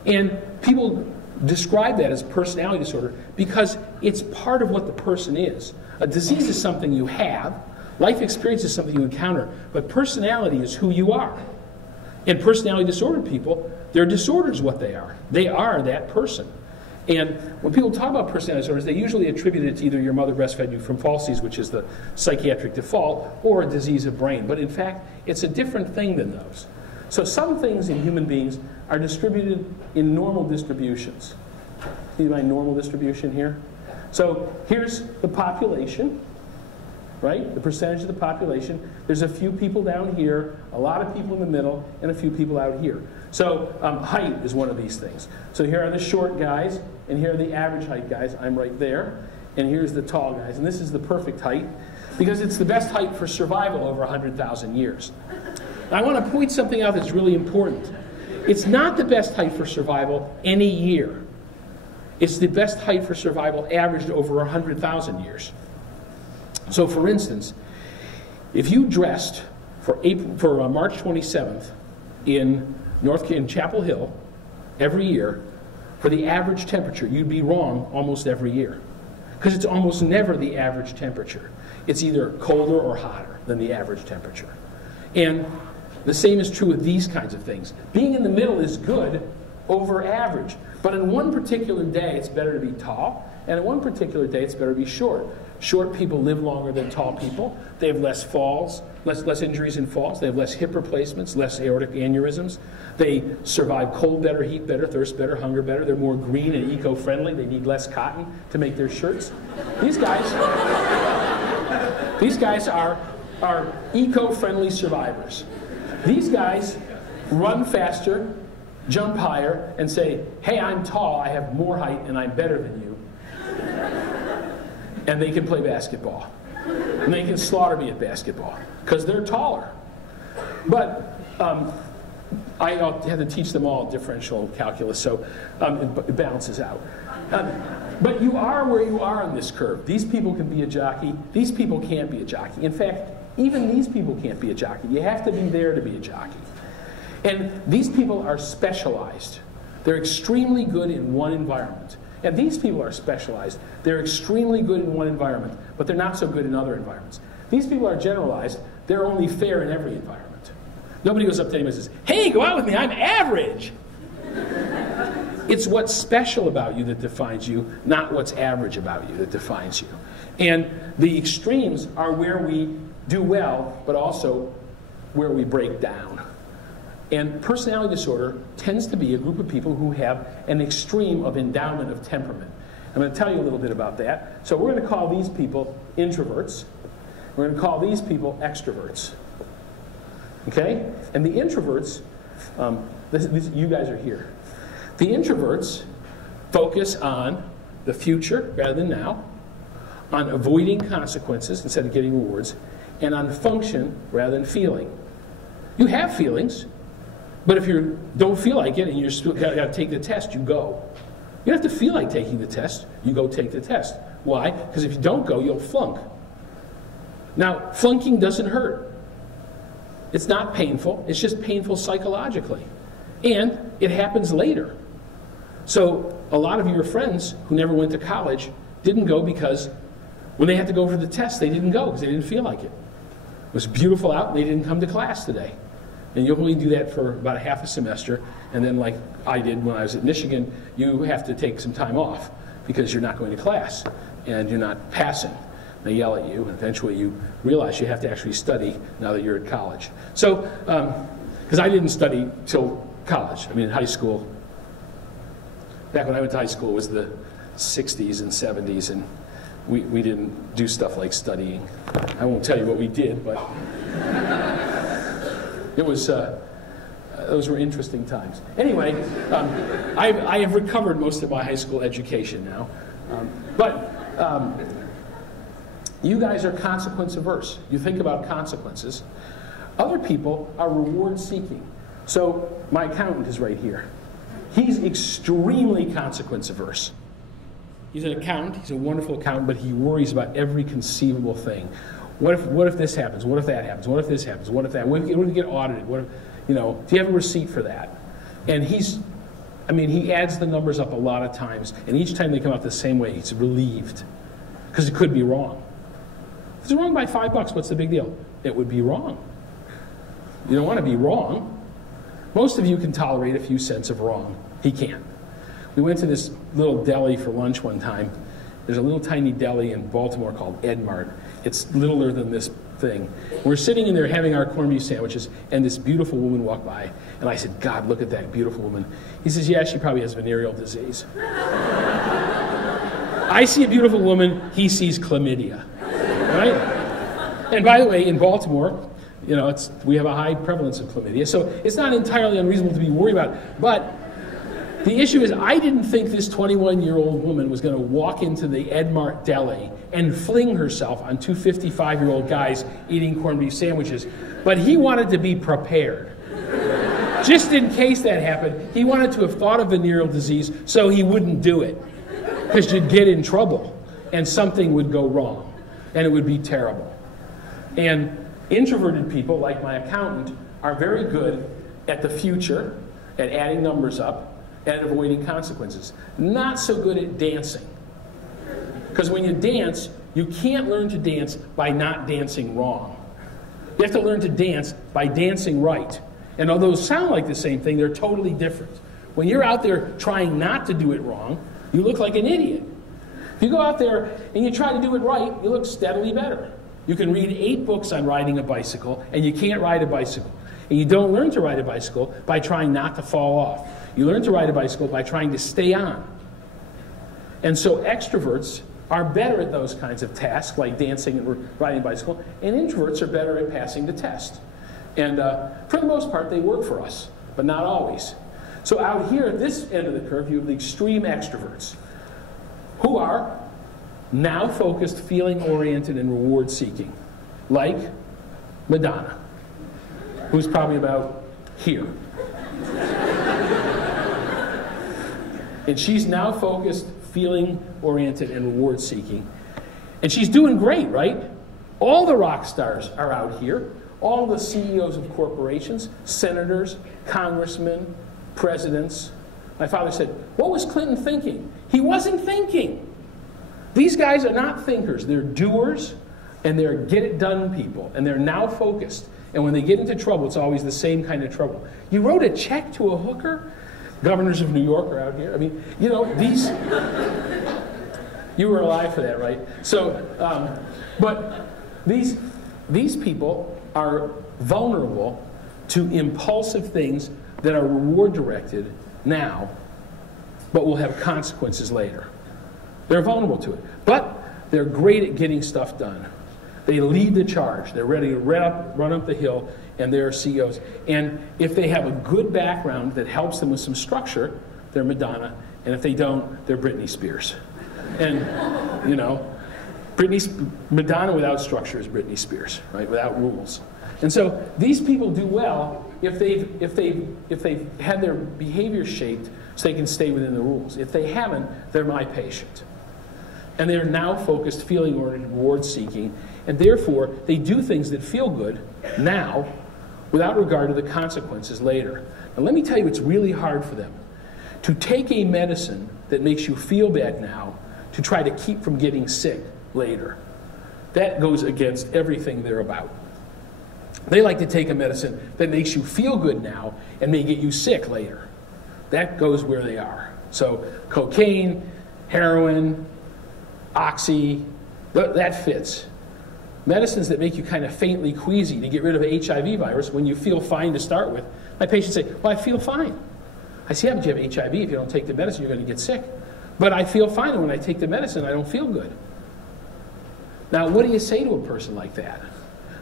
And people describe that as personality disorder because it's part of what the person is. A disease is something you have. Life experience is something you encounter. But personality is who you are. And personality disordered people, their disorder is what they are. They are that person. And when people talk about personality disorders, they usually attribute it to either your mother breastfed you from falsies, which is the psychiatric default, or a disease of brain. But in fact, it's a different thing than those. So some things in human beings are distributed in normal distributions. See my normal distribution here? So here's the population, right? The percentage of the population. There's a few people down here, a lot of people in the middle, and a few people out here. So height is one of these things. So here are the short guys, and here are the average height guys. I'm right there. And here's the tall guys. And this is the perfect height, because it's the best height for survival over 100,000 years. Now, I want to point something out that's really important. It's not the best height for survival any year. It's the best height for survival averaged over 100,000 years. So for instance, if you dressed for March 27th in Chapel Hill every year for the average temperature, you'd be wrong almost every year. Because it's almost never the average temperature. It's either colder or hotter than the average temperature. And the same is true with these kinds of things. Being in the middle is good over average. But in one particular day, it's better to be tall. And in one particular day, it's better to be short. Short people live longer than tall people. They have less falls, less injuries and falls. They have less hip replacements, less aortic aneurysms. They survive cold better, heat better, thirst better, hunger better. They're more green and eco-friendly. They need less cotton to make their shirts. These guys are eco-friendly survivors. These guys run faster, jump higher, and say, hey, I'm tall, I have more height, and I'm better than you. And they can play basketball. And they can slaughter me at basketball, because they're taller. But I have to teach them all differential calculus, so it balances out. But you are where you are on this curve. These people can be a jockey. These people can't be a jockey. In fact, even these people can't be a jockey. You have to be there to be a jockey. And these people are specialized. They're extremely good in one environment. And these people are specialized. They're extremely good in one environment, but they're not so good in other environments. These people are generalized. They're only fair in every environment. Nobody goes up to anyone and says, hey, go out with me, I'm average. It's what's special about you that defines you, not what's average about you that defines you. And the extremes are where we do well, but also where we break down. And personality disorder tends to be a group of people who have an extreme of endowment of temperament. I'm going to tell you a little bit about that. So we're going to call these people introverts. We're going to call these people extroverts. Okay? And the introverts, you guys are here. The introverts focus on the future rather than now, on avoiding consequences instead of getting rewards, and on function rather than feeling. You have feelings. But if you don't feel like it and you're still got to take the test, you go. You don't have to feel like taking the test. You go take the test. Why? Because if you don't go, you'll flunk. Now, flunking doesn't hurt. It's not painful. It's just painful psychologically. And it happens later. So a lot of your friends who never went to college didn't go because when they had to go for the test, they didn't go because they didn't feel like it. It was beautiful out and they didn't come to class today. And you only do that for about a half a semester, and then like I did when I was at Michigan, you have to take some time off because you're not going to class and you're not passing. They yell at you, and eventually you realize you have to actually study now that you're at college. So, because I didn't study till college. I mean, in high school, back when I went to high school, it was the 60s and 70s, and we didn't do stuff like studying. I won't tell you what we did, but it was, those were interesting times. Anyway, I have recovered most of my high school education now. You guys are consequence averse. You think about consequences. Other people are reward seeking. So my accountant is right here. He's extremely consequence averse. He's an accountant, he's a wonderful accountant, but he worries about every conceivable thing. What if this happens? What if that happens? What if this happens? What if that? What if you get audited? What if, do you have a receipt for that? And he adds the numbers up a lot of times, and each time they come out the same way, he's relieved. Because it could be wrong. If it's wrong by $5, what's the big deal? It would be wrong. You don't want to be wrong. Most of you can tolerate a few cents of wrong. He can't. We went to this little deli for lunch one time. There's a little tiny deli in Baltimore called Edmart. It's littler than this thing. We're sitting in there having our corned beef sandwiches, and this beautiful woman walked by, and I said, God, look at that beautiful woman. He says, yeah, she probably has venereal disease. I see a beautiful woman, he sees chlamydia, right? And by the way, in Baltimore, we have a high prevalence of chlamydia, so it's not entirely unreasonable to be worried about it. But the issue is, I didn't think this 21-year-old woman was going to walk into the Edmart deli and fling herself on two 55-year-old guys eating corned beef sandwiches, but he wanted to be prepared. Just in case that happened, he wanted to have thought of venereal disease so he wouldn't do it, because you'd get in trouble and something would go wrong and it would be terrible. And introverted people, like my accountant, are very good at the future, at adding numbers up, and avoiding consequences. Not so good at dancing. Because when you dance, you can't learn to dance by not dancing wrong. You have to learn to dance by dancing right. And although those sound like the same thing, they're totally different. When you're out there trying not to do it wrong, you look like an idiot. If you go out there and you try to do it right, you look steadily better. You can read 8 books on riding a bicycle, and you can't ride a bicycle. And you don't learn to ride a bicycle by trying not to fall off. You learn to ride a bicycle by trying to stay on. And so extroverts are better at those kinds of tasks, like dancing and riding a bicycle, and introverts are better at passing the test. And for the most part, they work for us, but not always. So out here at this end of the curve, you have the extreme extroverts, who are now focused, feeling-oriented, and reward-seeking, like Madonna, who's probably about here. And she's now focused, feeling-oriented, and reward-seeking. And she's doing great, right? All the rock stars are out here. All the CEOs of corporations, senators, congressmen, presidents. My father said, what was Clinton thinking? He wasn't thinking. These guys are not thinkers. They're doers, and they're get-it-done people. And they're now focused. And when they get into trouble, it's always the same kind of trouble. You wrote a check to a hooker? Governors of New York are out here. I mean, these... You were alive for that, right? So, but these people are vulnerable to impulsive things that are reward-directed now, but will have consequences later. They're vulnerable to it. But they're great at getting stuff done. They lead the charge. They're ready to run up the hill, and they're CEOs. And if they have a good background that helps them with some structure, they're Madonna. And if they don't, they're Britney Spears. And, Madonna without structure is Britney Spears, right? Without rules. And so these people do well if they've had their behavior shaped so they can stay within the rules. If they haven't, they're my patient. And they're now focused, feeling-oriented, reward-seeking, and therefore they do things that feel good now without regard to the consequences later. Now let me tell you, it's really hard for them to take a medicine that makes you feel bad now to try to keep from getting sick later. That goes against everything they're about. They like to take a medicine that makes you feel good now and may get you sick later. That goes where they are. So cocaine, heroin, oxy, That fits. Medicines that make you kind of faintly queasy to get rid of HIV virus when you feel fine to start with. My patients say, well, I feel fine. I say, yeah, but you have HIV. If you don't take the medicine, you're going to get sick. But I feel fine, and when I take the medicine, I don't feel good. Now, what do you say to a person like that?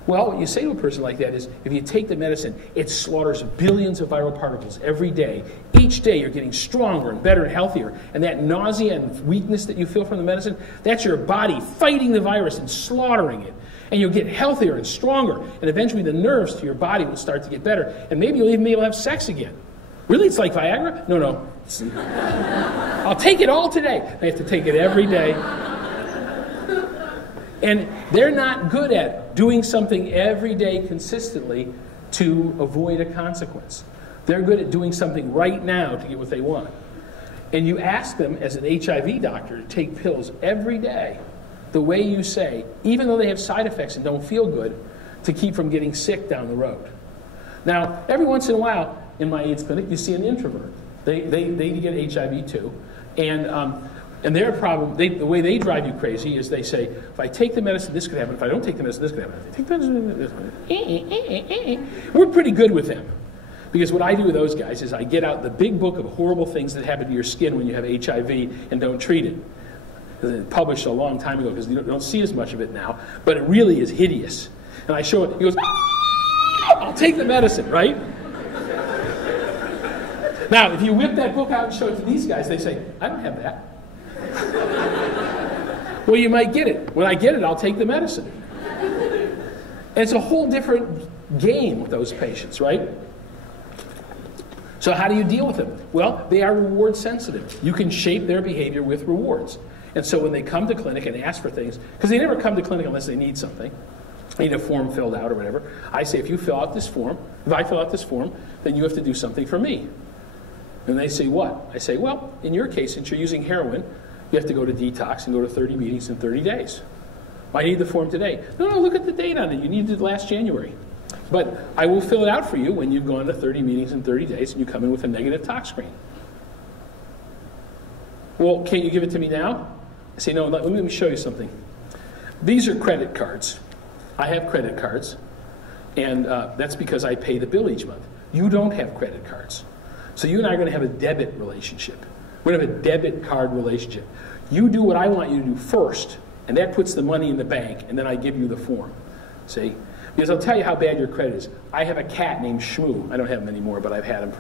Well, what you say to a person like that is, if you take the medicine, it slaughters billions of viral particles every day. Each day you're getting stronger and better and healthier. And that nausea and weakness that you feel from the medicine, that's your body fighting the virus and slaughtering it. And you'll get healthier and stronger. And eventually the nerves to your body will start to get better. And maybe you'll even be able to have sex again. Really? It's like Viagra? No. I'll take it all today. I have to take it every day. And they're not good at doing something every day consistently to avoid a consequence. They're good at doing something right now to get what they want. And you ask them as an HIV doctor to take pills every day, the way you say, even though they have side effects and don't feel good, to keep from getting sick down the road. Now, every once in a while, in my AIDS clinic, you see an introvert. They get HIV too. And their problem, the way they drive you crazy is they say, if I take the medicine, this could happen. If I don't take the medicine, this could happen. If I take the medicine, this We're pretty good with them. Because what I do with those guys is I get out the big book of horrible things that happen to your skin when you have HIV and don't treat it. It published a long time ago because you don't see as much of it now. But it really is hideous. And I show it. He goes, I'll take the medicine, right? Now, if you whip that book out and show it to these guys, they say, I don't have that. Well, you might get it. When I get it, I'll take the medicine. And it's a whole different game with those patients, right? So how do you deal with them? Well, they are reward sensitive. You can shape their behavior with rewards. And so when they come to clinic and ask for things, because they never come to clinic unless they need something, they need a form filled out or whatever, I say, if you fill out this form, if I fill out this form, then you have to do something for me. And they say, what? I say, well, in your case, since you're using heroin, you have to go to detox and go to 30 meetings in 30 days. Well, I need the form today. No, look at the date on it. You needed it last January. But I will fill it out for you when you've gone to 30 meetings in 30 days and you come in with a negative tox screen. Well, can't you give it to me now? I say, no, let me show you something. These are credit cards. I have credit cards, and that's because I pay the bill each month. You don't have credit cards. So you and I are going to have a debit relationship. We're going to have a debit card relationship. You do what I want you to do first, and that puts the money in the bank, and then I give you the form. See? Because I'll tell you how bad your credit is. I have a cat named Shmoo. I don't have him anymore, but I've had him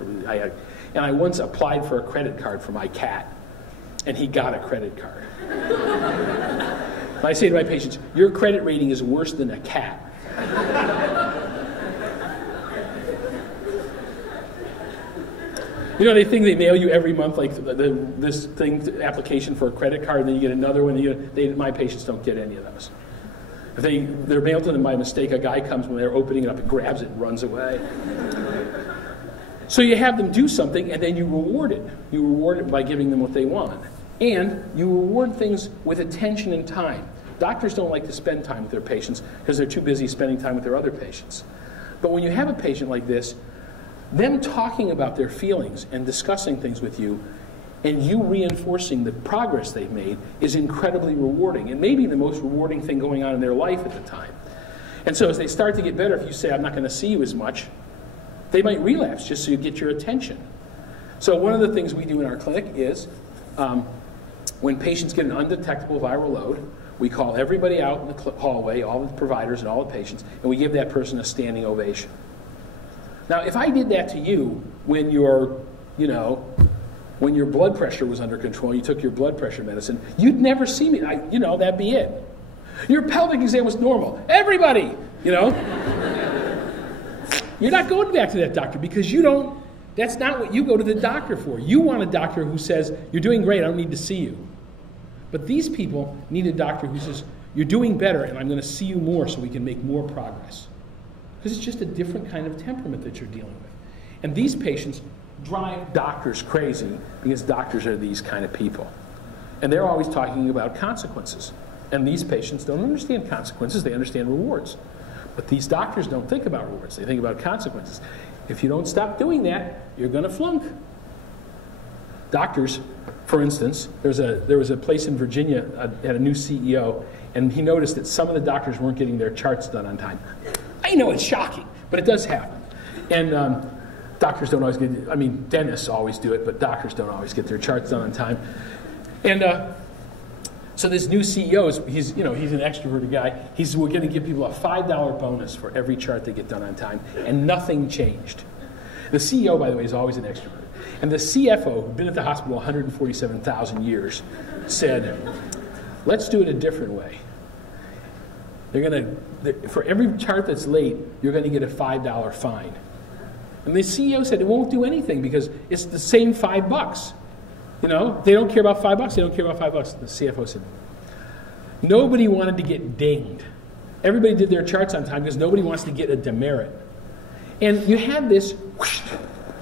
and I once applied for a credit card for my cat, and he got a credit card. I say to my patients, your credit rating is worse than a cat. You know, they think they mail you every month, like this thing, application for a credit card, and then you get another one. My patients don't get any of those. If they're mailed to them by mistake, a guy comes when they're opening it up and grabs it and runs away. So you have them do something, and then you reward it. You reward it by giving them what they want. And you reward things with attention and time. Doctors don't like to spend time with their patients because they're too busy spending time with their other patients. But when you have a patient like this, them talking about their feelings and discussing things with you and you reinforcing the progress they've made is incredibly rewarding, and maybe the most rewarding thing going on in their life at the time. And so as they start to get better, if you say, I'm not going to see you as much, they might relapse just so you get your attention. So one of the things we do in our clinic is when patients get an undetectable viral load, we call everybody out in the hallway, all the providers and all the patients, and we give that person a standing ovation. Now, if I did that to you when your blood pressure was under control, you took your blood pressure medicine, you'd never see me. That'd be it. Your pelvic exam was normal. Everybody, You're not going back to that doctor because that's not what you go to the doctor for. You want a doctor who says, you're doing great, I don't need to see you. But these people need a doctor who says, you're doing better and I'm going to see you more so we can make more progress. Because it's just a different kind of temperament that you're dealing with. And these patients drive doctors crazy because doctors are these kind of people. And they're always talking about consequences. And these patients don't understand consequences, they understand rewards. But these doctors don't think about rewards, they think about consequences. If you don't stop doing that, you're going to flunk. Doctors, for instance, there was a place in Virginia, had a new CEO, and he noticed that some of the doctors weren't getting their charts done on time. I know it's shocking, but it does happen. And doctors don't always get, I mean, dentists always do it, but doctors don't always get their charts done on time. And so this new CEO, he's an extroverted guy. We're going to give people a $5 bonus for every chart they get done on time, and nothing changed. The CEO, by the way, is always an extrovert. And the CFO, who'd been at the hospital 147,000 years, said, let's do it a different way. For every chart that's late, you're going to get a $5 fine. And the CEO said it won't do anything because it's the same $5. You know, they don't care about $5. They don't care about $5. The CFO said, nobody wanted to get dinged. Everybody did their charts on time because nobody wants to get a demerit. And you have this whoosh,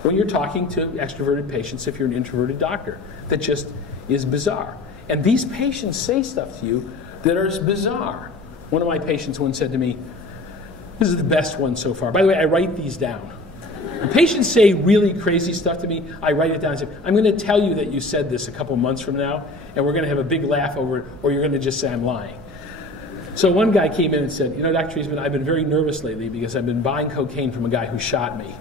when you're talking to extroverted patients, if you're an introverted doctor, that just is bizarre. And these patients say stuff to you that are bizarre. One of my patients once said to me, this is the best one so far. By the way, I write these down. When patients say really crazy stuff to me, I write it down and say, I'm going to tell you that you said this a couple months from now, and we're going to have a big laugh over it, or you're going to just say I'm lying. So one guy came in and said, you know, Dr. Treisman, I've been very nervous lately because I've been buying cocaine from a guy who shot me.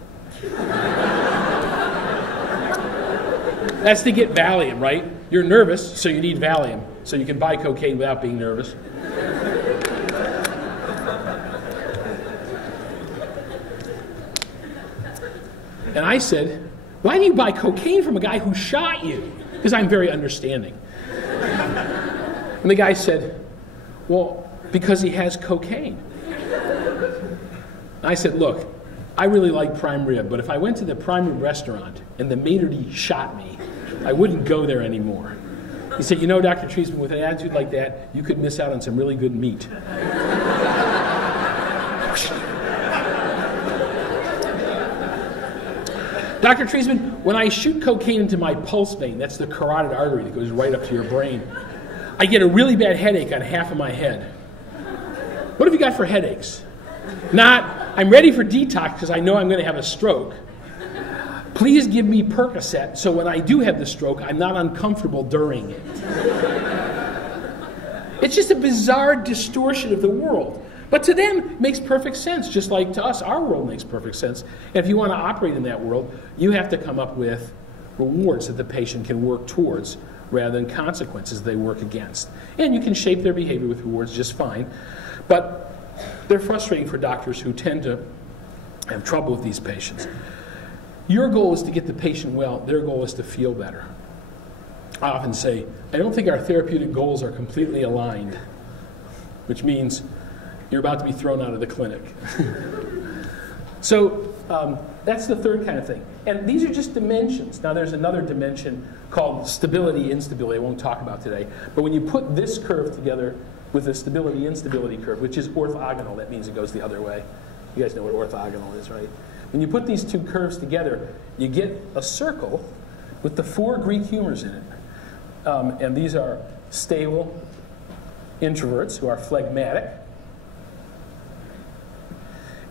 That's to get Valium, right? You're nervous, so you need Valium, so you can buy cocaine without being nervous. And I said, why do you buy cocaine from a guy who shot you? Because I'm very understanding. And the guy said, well, because he has cocaine. And I said, look, I really like prime rib, but if I went to the prime rib restaurant and the maitre d' shot me, I wouldn't go there anymore. He said, you know, Dr. Treisman, with an attitude like that, you could miss out on some really good meat. Dr. Treisman, when I shoot cocaine into my pulse vein, that's the carotid artery that goes right up to your brain, I get a really bad headache on half of my head. What have you got for headaches? Not, I'm ready for detox because I know I'm going to have a stroke. Please give me Percocet so when I do have the stroke, I'm not uncomfortable during it. It's just a bizarre distortion of the world. But to them, it makes perfect sense, just like to us, our world makes perfect sense. And if you want to operate in that world, you have to come up with rewards that the patient can work towards rather than consequences they work against. And you can shape their behavior with rewards just fine. But they're frustrating for doctors who tend to have trouble with these patients. Your goal is to get the patient well. Their goal is to feel better. I often say, I don't think our therapeutic goals are completely aligned, which means you're about to be thrown out of the clinic. So that's the third kind of thing. And these are just dimensions. Now there's another dimension called stability, instability I won't talk about today. But when you put this curve together with the stability, instability curve, which is orthogonal, that means it goes the other way. You guys know what orthogonal is, right? When you put these two curves together, you get a circle with the 4 Greek humors in it. And these are stable introverts who are phlegmatic.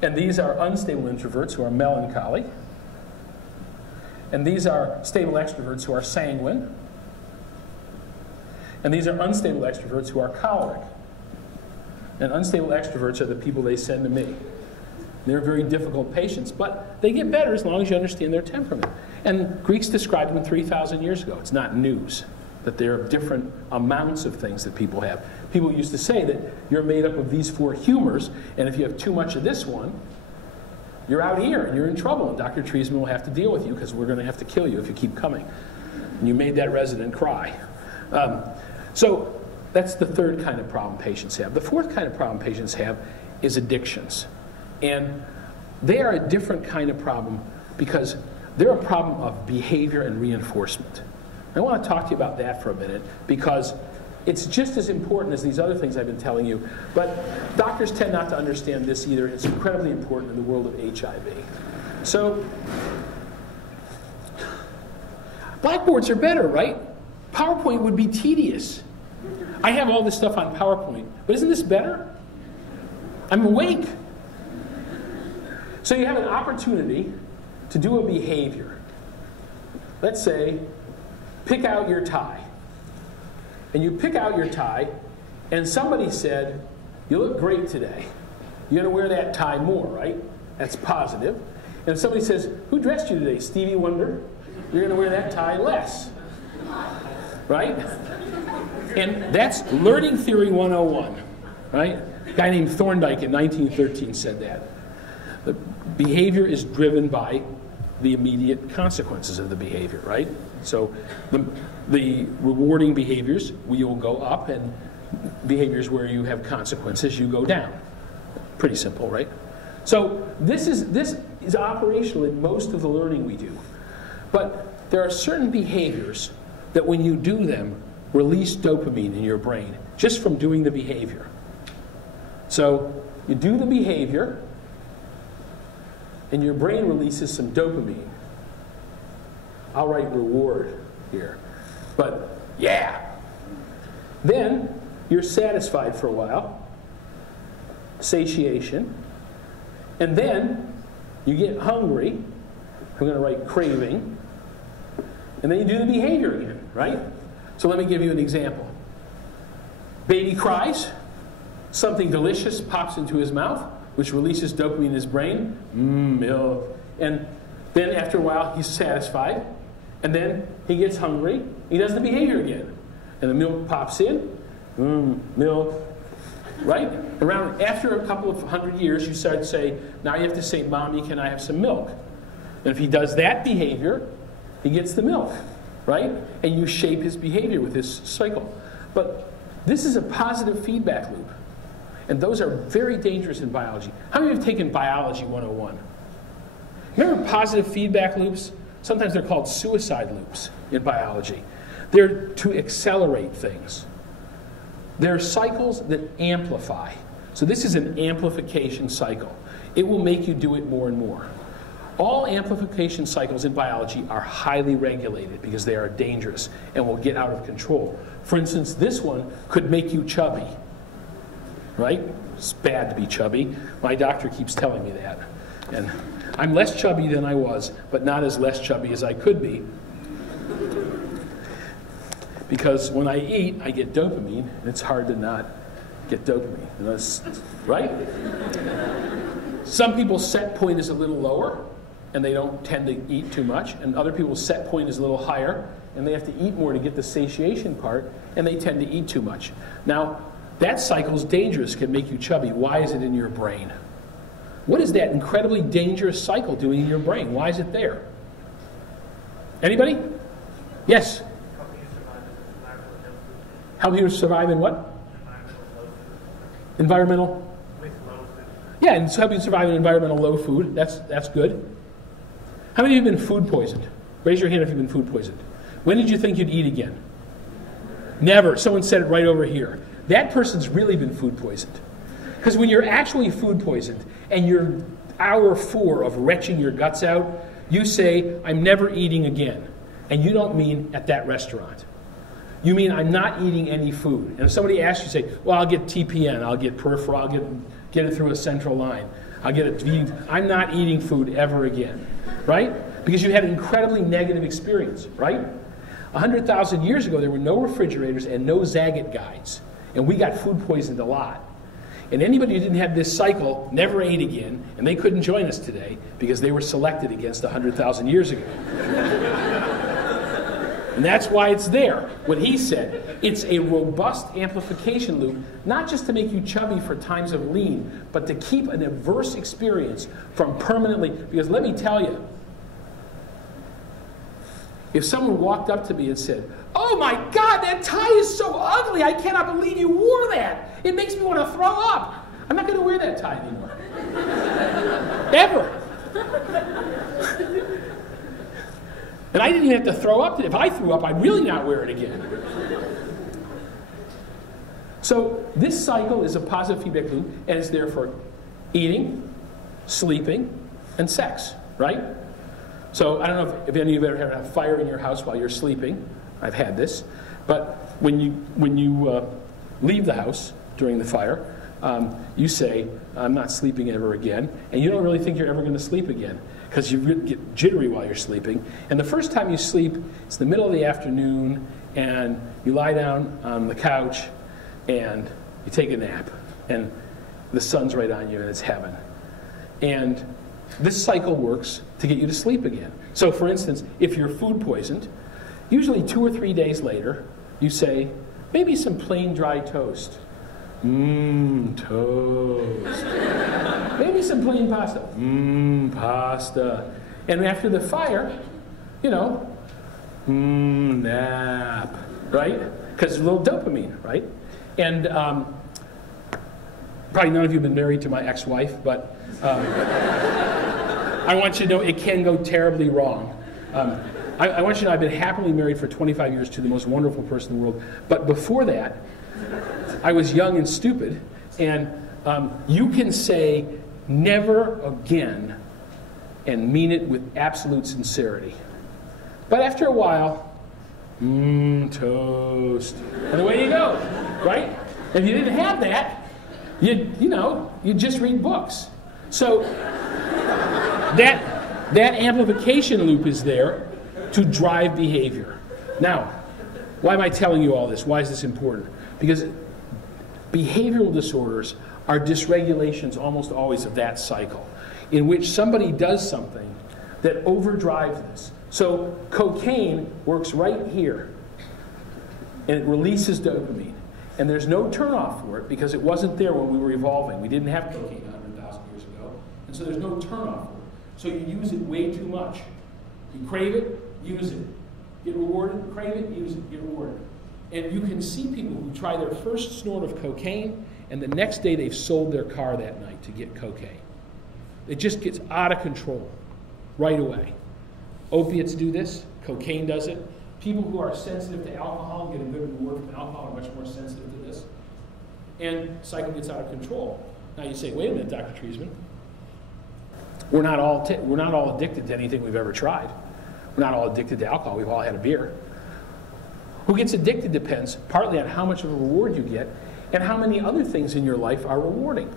And these are unstable introverts who are melancholy. And these are stable extroverts who are sanguine. And these are unstable extroverts who are choleric. And unstable extroverts are the people they send to me. They're very difficult patients, but they get better as long as you understand their temperament. And Greeks described them 3,000 years ago. It's not news that there are different amounts of things that people have. People used to say that you're made up of these 4 humors, and if you have too much of this one, you're out here and you're in trouble, and Dr. Treisman will have to deal with you because we're going to have to kill you if you keep coming. And you made that resident cry. So that's the third kind of problem patients have. The fourth kind of problem patients have is addictions. And they are a different kind of problem because they're a problem of behavior and reinforcement. I want to talk to you about that for a minute because it's just as important as these other things I've been telling you, but doctors tend not to understand this either. It's incredibly important in the world of HIV. So, blackboards are better, right? PowerPoint would be tedious. I have all this stuff on PowerPoint, but isn't this better? I'm awake. So you have an opportunity to do a behavior. Let's say, pick out your tie. And you pick out your tie, and somebody said, you look great today. You're going to wear that tie more, right? That's positive. And if somebody says, who dressed you today? Stevie Wonder? You're going to wear that tie less. Right? And that's Learning Theory 101. Right? A guy named Thorndike in 1913 said that. The behavior is driven by the immediate consequences of the behavior, right? So the rewarding behaviors, we will go up, and behaviors where you have consequences, you go down. Pretty simple, right? So this is operational in most of the learning we do. But there are certain behaviors that when you do them, release dopamine in your brain, just from doing the behavior. So you do the behavior, and your brain releases some dopamine. I'll write reward here. But yeah. Then you're satisfied for a while. Satiation. And then you get hungry. I'm going to write craving. And then you do the behavior again, right? So let me give you an example. Baby cries. Something delicious pops into his mouth, which releases dopamine in his brain. Milk. And then after a while, he's satisfied. And then he gets hungry. He does the behavior again. And the milk pops in. Milk. Right? After a couple of 100 years, you start to say, now you have to say, Mommy, can I have some milk? And if he does that behavior, he gets the milk. Right? And you shape his behavior with this cycle. But this is a positive feedback loop. And those are very dangerous in biology. How many have taken Biology 101? Remember positive feedback loops? Sometimes they're called suicide loops in biology. They're to accelerate things. They're cycles that amplify. So this is an amplification cycle. It will make you do it more and more. All amplification cycles in biology are highly regulated because they are dangerous and will get out of control. For instance, this one could make you chubby. Right? It's bad to be chubby. My doctor keeps telling me that. And I'm less chubby than I was, but not as less chubby as I could be. Because when I eat, I get dopamine, and it's hard to not get dopamine. Right? Some people's set point is a little lower, and they don't tend to eat too much. And other people's set point is a little higher, and they have to eat more to get the satiation part, and they tend to eat too much. Now, that cycle is dangerous, can make you chubby. Why is it in your brain? What is that incredibly dangerous cycle doing in your brain? Why is it there? Anybody? Yes? Help you survive in what? Environmental? Yeah, and help you survive in environmental low food. That's good. How many of you have been food poisoned? Raise your hand if you've been food poisoned. When did you think you'd eat again? Never. Someone said it right over here. That person's really been food poisoned. Because when you're actually food poisoned and you're hour 4 of retching your guts out, you say, I'm never eating again. And you don't mean at that restaurant. You mean I'm not eating any food. And if somebody asks you, say, well, I'll get TPN, I'll get peripheral, I'll get it through a central line. I'll get it. I'm not eating food ever again. Right? Because you had an incredibly negative experience. Right? 100,000 years ago, there were no refrigerators and no Zagat guides. And we got food poisoned a lot. And anybody who didn't have this cycle never ate again, and they couldn't join us today because they were selected against 100,000 years ago. And that's why it's there. What he said, it's a robust amplification loop, not just to make you chubby for times of lean, but to keep an adverse experience from permanently, because let me tell you, if someone walked up to me and said, oh my God, that tie is so ugly, I cannot believe you wore that. It makes me want to throw up. I'm not going to wear that tie anymore. Ever. And I didn't even have to throw up. If I threw up, I'd really not wear it again. So this cycle is a positive feedback loop, and it's there for eating, sleeping, and sex, right? So I don't know if any of you ever had a fire in your house while you're sleeping. I've had this. But when you leave the house during the fire, you say, I'm not sleeping ever again. And you don't really think you're ever going to sleep again because you get jittery while you're sleeping. And the first time you sleep, it's the middle of the afternoon, and you lie down on the couch, and you take a nap, and the sun's right on you, and it's heaven. And this cycle works to get you to sleep again. So for instance, if you're food poisoned, usually 2 or 3 days later, you say, maybe some plain dry toast. Toast. Maybe some plain pasta. Pasta. And after the fire, you know, nap, right? Because a little dopamine, right? And probably none of you have been married to my ex-wife, but I want you to know it can go terribly wrong. I want you to know I've been happily married for 25 years to the most wonderful person in the world. But before that, I was young and stupid. And you can say never again and mean it with absolute sincerity. But after a while, toast. And away you go, right? If you didn't have that, you'd just read books. So that amplification loop is there to drive behavior. Now, why am I telling you all this? Why is this important? Because behavioral disorders are dysregulations almost always of that cycle, in which somebody does something that overdrives this. So cocaine works right here, and it releases dopamine. And there's no turnoff for it because it wasn't there when we were evolving. We didn't have cocaine 100,000 years ago, and so there's no turnoff for it. So you use it way too much. You crave it, use it. Get rewarded, crave it, use it, get rewarded. And you can see people who try their first snort of cocaine, and the next day they've sold their car that night to get cocaine. It just gets out of control right away. Opiates do this, cocaine does it. People who are sensitive to alcohol and get a good reward from alcohol are much more sensitive to this. And the cycle gets out of control. Now you say, wait a minute, Dr. Treisman. We're not all addicted to anything we've ever tried. We're not all addicted to alcohol. We've all had a beer. Who gets addicted depends partly on how much of a reward you get and how many other things in your life are rewarding.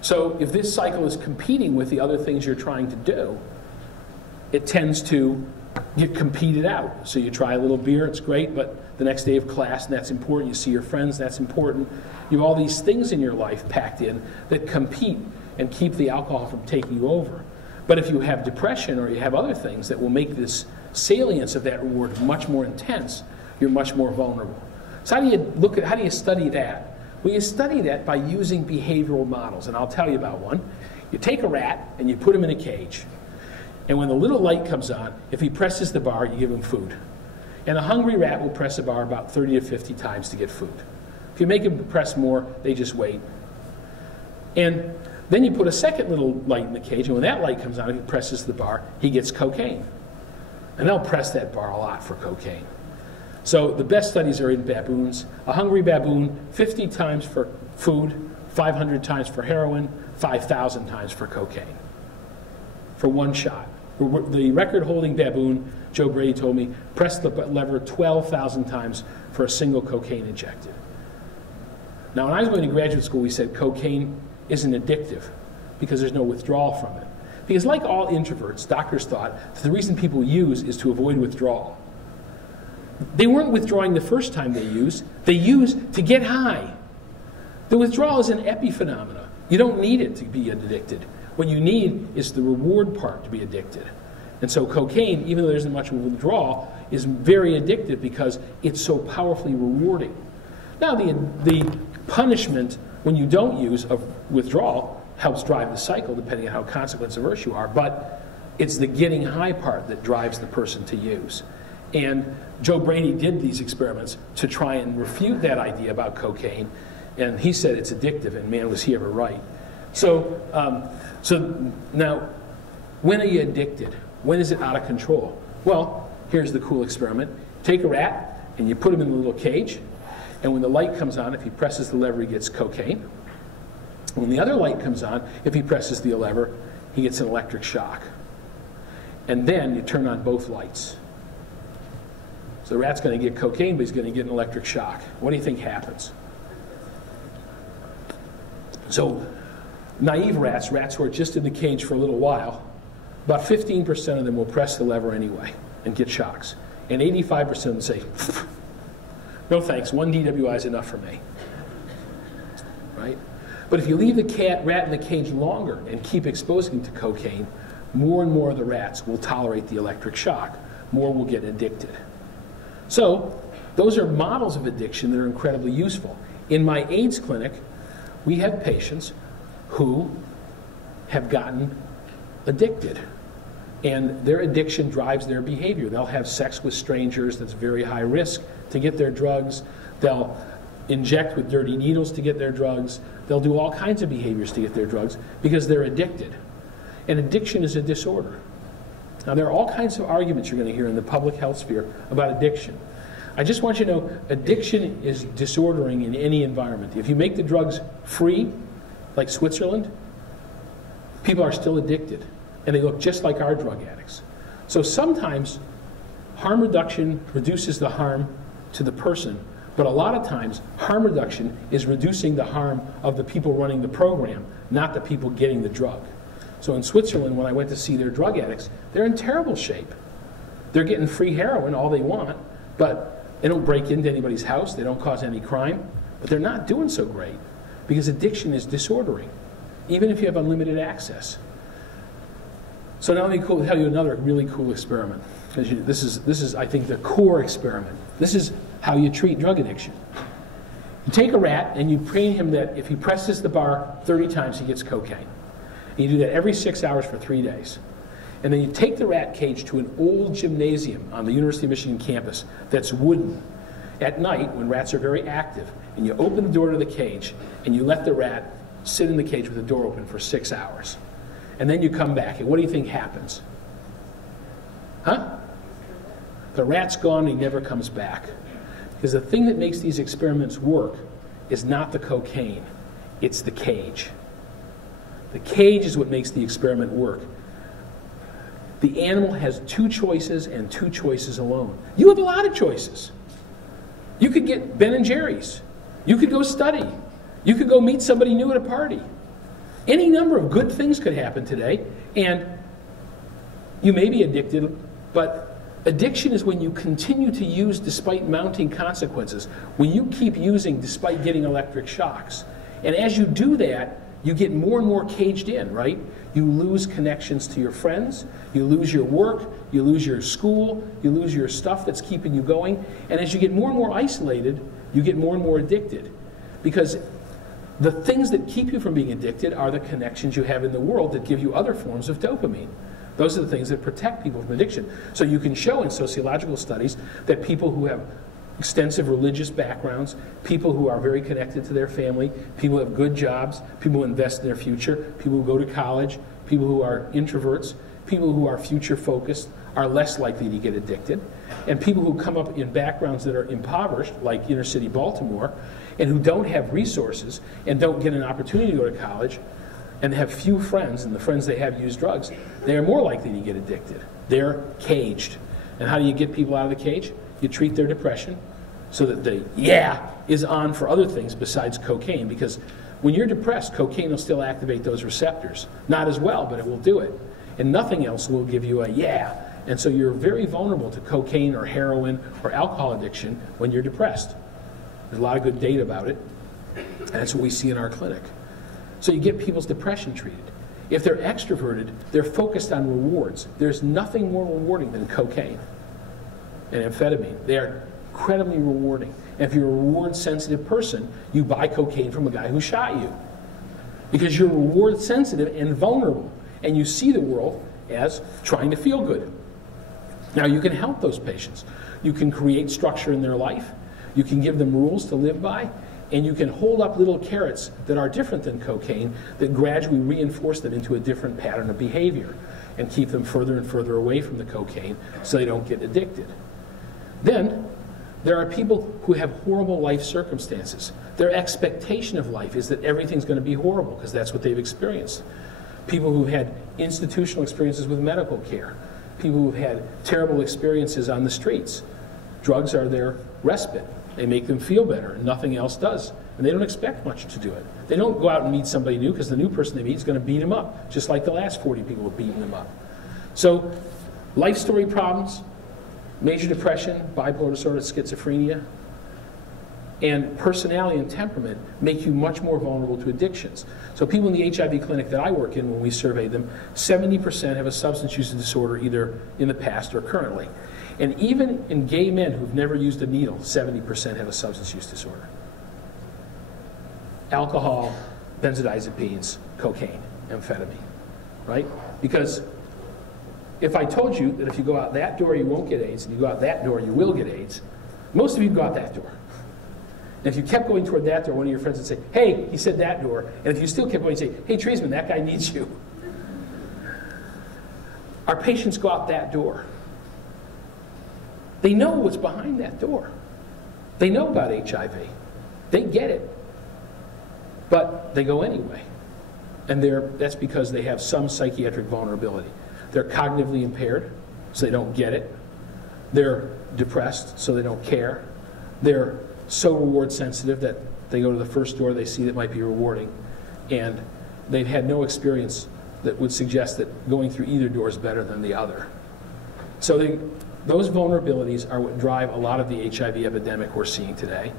So if this cycle is competing with the other things you're trying to do, it tends to get competed out. So you try a little beer, it's great, but the next day of class, and that's important. You see your friends, that's important. You have all these things in your life packed in that compete and keep the alcohol from taking you over. But if you have depression or you have other things that will make this salience of that reward much more intense, you're much more vulnerable. So how do you study that? Well, you study that by using behavioral models, and I'll tell you about one. You take a rat and you put him in a cage. And when the little light comes on, if he presses the bar, you give him food. And a hungry rat will press a bar about 30 to 50 times to get food. If you make him press more, they just wait. And then you put a second little light in the cage, and when that light comes on, if he presses the bar, he gets cocaine. And they'll press that bar a lot for cocaine. So the best studies are in baboons. A hungry baboon, 50 times for food, 500 times for heroin, 5,000 times for cocaine. For one shot. The record-holding baboon, Joe Brady told me, pressed the lever 12,000 times for a single cocaine injected. Now, when I was going to graduate school, we said cocaine isn't addictive because there's no withdrawal from it. Because like all introverts, doctors thought that the reason people use is to avoid withdrawal. They weren't withdrawing the first time they used to get high. The withdrawal is an epiphenomena. You don't need it to be addicted. What you need is the reward part to be addicted. And so cocaine, even though there isn't much of a withdrawal, is very addictive because it's so powerfully rewarding. Now, the punishment when you don't use of withdrawal helps drive the cycle, depending on how consequence averse you are, but it's the getting high part that drives the person to use. And Joe Brady did these experiments to try and refute that idea about cocaine, and he said it's addictive, and man, was he ever right. So now, when are you addicted? When is it out of control? Well, here's the cool experiment. Take a rat, and you put him in a little cage, and when the light comes on, if he presses the lever, he gets cocaine. When the other light comes on, if he presses the lever, he gets an electric shock. And then you turn on both lights. So the rat's going to get cocaine, but he's going to get an electric shock. What do you think happens? So naive rats, rats who are just in the cage for a little while, about 15% of them will press the lever anyway and get shocks. And 85% of them say, no thanks, one DWI is enough for me. right? But if you leave the rat in the cage longer and keep exposing it to cocaine, more and more of the rats will tolerate the electric shock. More will get addicted. So those are models of addiction that are incredibly useful. In my AIDS clinic, we have patients who have gotten addicted. And their addiction drives their behavior. They'll have sex with strangers that's very high risk to get their drugs. They'll inject with dirty needles to get their drugs. They'll do all kinds of behaviors to get their drugs because they're addicted. And addiction is a disorder. Now, there are all kinds of arguments you're going to hear in the public health sphere about addiction. I just want you to know, addiction is disordering in any environment. If you make the drugs free, like Switzerland, people are still addicted. And they look just like our drug addicts. So sometimes harm reduction reduces the harm to the person, but a lot of times harm reduction is reducing the harm of the people running the program, not the people getting the drug. So in Switzerland, when I went to see their drug addicts, they're in terrible shape. They're getting free heroin all they want, but they don't break into anybody's house, they don't cause any crime, but they're not doing so great because addiction is disordering, even if you have unlimited access. So now let me tell you another really cool experiment. This is, I think, the core experiment. This is how you treat drug addiction. You take a rat and you train him that if he presses the bar 30 times, he gets cocaine. And you do that every 6 hours for 3 days. And then you take the rat cage to an old gymnasium on the University of Michigan campus that's wooden. At night, when rats are very active, and you open the door to the cage, and you let the rat sit in the cage with the door open for 6 hours. And then you come back, and what do you think happens? Huh? The rat's gone, and he never comes back. Because the thing that makes these experiments work is not the cocaine, it's the cage. The cage is what makes the experiment work. The animal has 2 choices and 2 choices alone. You have a lot of choices. You could get Ben and Jerry's. You could go study. You could go meet somebody new at a party. Any number of good things could happen today, and you may be addicted, but addiction is when you continue to use despite mounting consequences, when you keep using despite getting electric shocks. And as you do that, you get more and more caged in, right? You lose connections to your friends, you lose your work, you lose your school, you lose your stuff that's keeping you going, and as you get more and more isolated, you get more and more addicted. Because the things that keep you from being addicted are the connections you have in the world that give you other forms of dopamine. Those are the things that protect people from addiction. So you can show in sociological studies that people who have extensive religious backgrounds, people who are very connected to their family, people who have good jobs, people who invest in their future, people who go to college, people who are introverts, people who are future focused are less likely to get addicted. And people who come up in backgrounds that are impoverished, like inner city Baltimore, and who don't have resources and don't get an opportunity to go to college and have few friends, and the friends they have use drugs, they are more likely to get addicted. They're caged. And how do you get people out of the cage? You treat their depression so that the is on for other things besides cocaine, because when you're depressed, cocaine will still activate those receptors. Not as well, but it will do it. And nothing else will give you a And so you're very vulnerable to cocaine or heroin or alcohol addiction when you're depressed. There's a lot of good data about it, and that's what we see in our clinic. So you get people's depression treated. If they're extroverted, they're focused on rewards. There's nothing more rewarding than cocaine and amphetamine. They are incredibly rewarding. And if you're a reward-sensitive person, you buy cocaine from a guy who shot you, because you're reward-sensitive and vulnerable, and you see the world as trying to feel good. Now, you can help those patients. You can create structure in their life. You can give them rules to live by, and you can hold up little carrots that are different than cocaine that gradually reinforce them into a different pattern of behavior and keep them further and further away from the cocaine so they don't get addicted. Then, there are people who have horrible life circumstances. Their expectation of life is that everything's going to be horrible because that's what they've experienced. People who've had institutional experiences with medical care. People who've had terrible experiences on the streets. Drugs are their respite. They make them feel better, and nothing else does. And they don't expect much to do it. They don't go out and meet somebody new because the new person they meet is going to beat them up, just like the last 40 people have beaten them up. So, life story problems, major depression, bipolar disorder, schizophrenia, And personality and temperament make you much more vulnerable to addictions. So people in the HIV clinic that I work in, when we survey them, 70% have a substance use disorder either in the past or currently. And even in gay men who've never used a needle, 70% have a substance use disorder. Alcohol, benzodiazepines, cocaine, amphetamine, right? Because if I told you that if you go out that door you won't get AIDS, and you go out that door you will get AIDS, most of you go out that door. And if you kept going toward that door, one of your friends would say, hey, he said that door. And if you still kept going, you'd say, hey, Treisman, that guy needs you. Our patients go out that door. They know what's behind that door. They know about HIV. They get it. But they go anyway. And that's because they have some psychiatric vulnerability. They're cognitively impaired, so they don't get it. They're depressed, so they don't care. They're so reward sensitive that they go to the first door they see that might be rewarding, and they've had no experience that would suggest that going through either door is better than the other. So those vulnerabilities are what drive a lot of the HIV epidemic we're seeing today.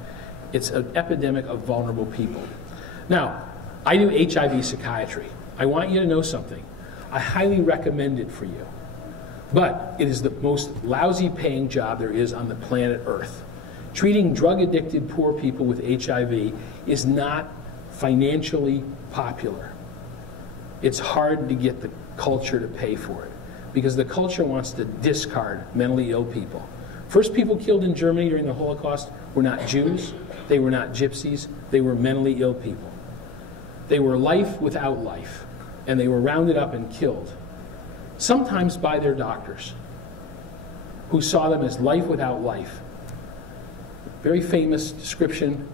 It's an epidemic of vulnerable people. Now, I do HIV psychiatry. I want you to know something. I highly recommend it for you. But it is the most lousy paying job there is on the planet Earth. Treating drug-addicted poor people with HIV is not financially popular. It's hard to get the culture to pay for it because the culture wants to discard mentally ill people. First people killed in Germany during the Holocaust were not Jews, they were not gypsies, they were mentally ill people. They were life without life, and they were rounded up and killed, sometimes by their doctors, who saw them as life without life. Very famous description,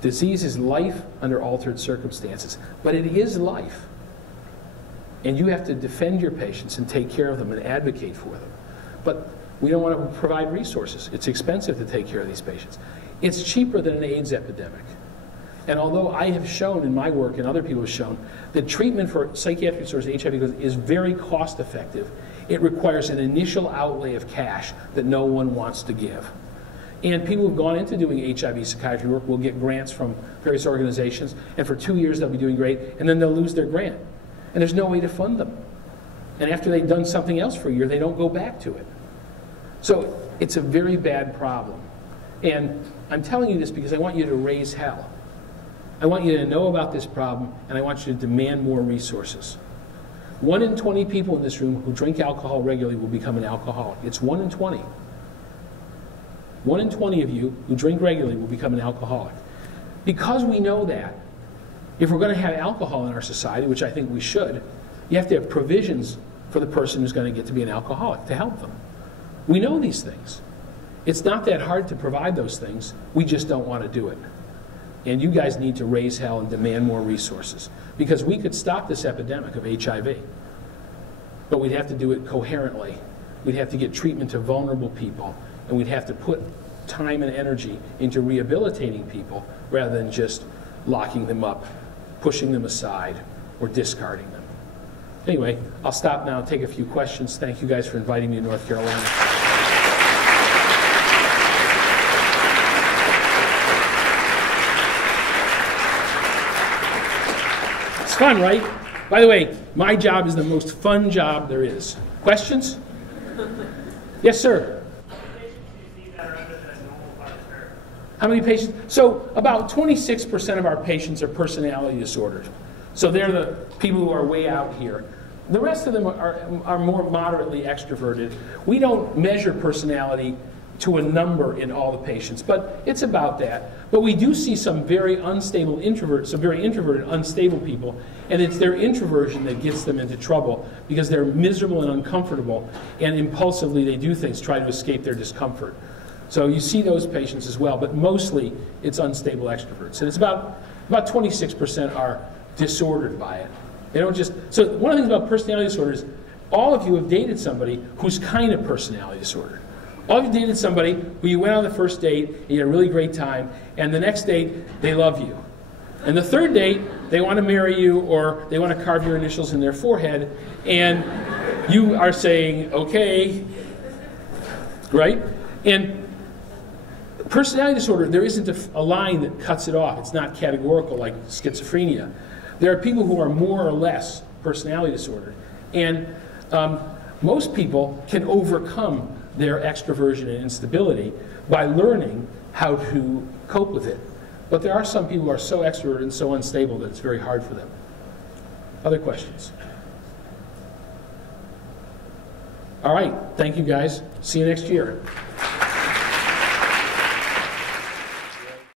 disease is life under altered circumstances, but it is life. And you have to defend your patients and take care of them and advocate for them. But we don't want to provide resources. It's expensive to take care of these patients. It's cheaper than an AIDS epidemic. And although I have shown in my work and other people have shown that treatment for psychiatric disorders, HIV, is very cost effective, it requires an initial outlay of cash that no one wants to give. And people who've gone into doing HIV psychiatry work will get grants from various organizations, and for 2 years they'll be doing great, and then they'll lose their grant. And there's no way to fund them. And after they've done something else for a year, they don't go back to it. So it's a very bad problem. And I'm telling you this because I want you to raise hell. I want you to know about this problem, and I want you to demand more resources. 1 in 20 people in this room who drink alcohol regularly will become an alcoholic. It's 1 in 20. 1 in 20 of you who drink regularly will become an alcoholic. Because we know that, if we're going to have alcohol in our society, which I think we should, you have to have provisions for the person who's going to get to be an alcoholic to help them. We know these things. It's not that hard to provide those things. We just don't want to do it. And you guys need to raise hell and demand more resources. Because we could stop this epidemic of HIV. But we'd have to do it coherently. We'd have to get treatment to vulnerable people. And we'd have to put time and energy into rehabilitating people rather than just locking them up, pushing them aside, or discarding them. Anyway, I'll stop now and take a few questions. Thank you guys for inviting me to North Carolina. It's fun, right? By the way, my job is the most fun job there is. Questions? Yes, sir. How many patients? So about 26% of our patients are personality disordered. So they're the people who are way out here. The rest of them are more moderately extroverted. We don't measure personality to a number in all the patients, but it's about that. But we do see some very unstable introverts, some very introverted, unstable people, and it's their introversion that gets them into trouble because they're miserable and uncomfortable, and impulsively they do things, try to escape their discomfort. So you see those patients as well, but mostly it's unstable extroverts. And it's about 26% are disordered by it. They don't just, so one of the things about personality disorder is all of you have dated somebody who's kind of personality disordered. All of you dated somebody who you went on the first date and you had a really great time, and the next date they love you. And the third date they want to marry you, or they want to carve your initials in their forehead, and you are saying, okay, right? And Personality disorder, there isn't a line that cuts it off. It's not categorical like schizophrenia. There are people who are more or less personality disorder. And most people can overcome their extroversion and instability by learning how to cope with it. But there are some people who are so extroverted and so unstable that it's very hard for them. Other questions? All right, thank you guys. See you next year.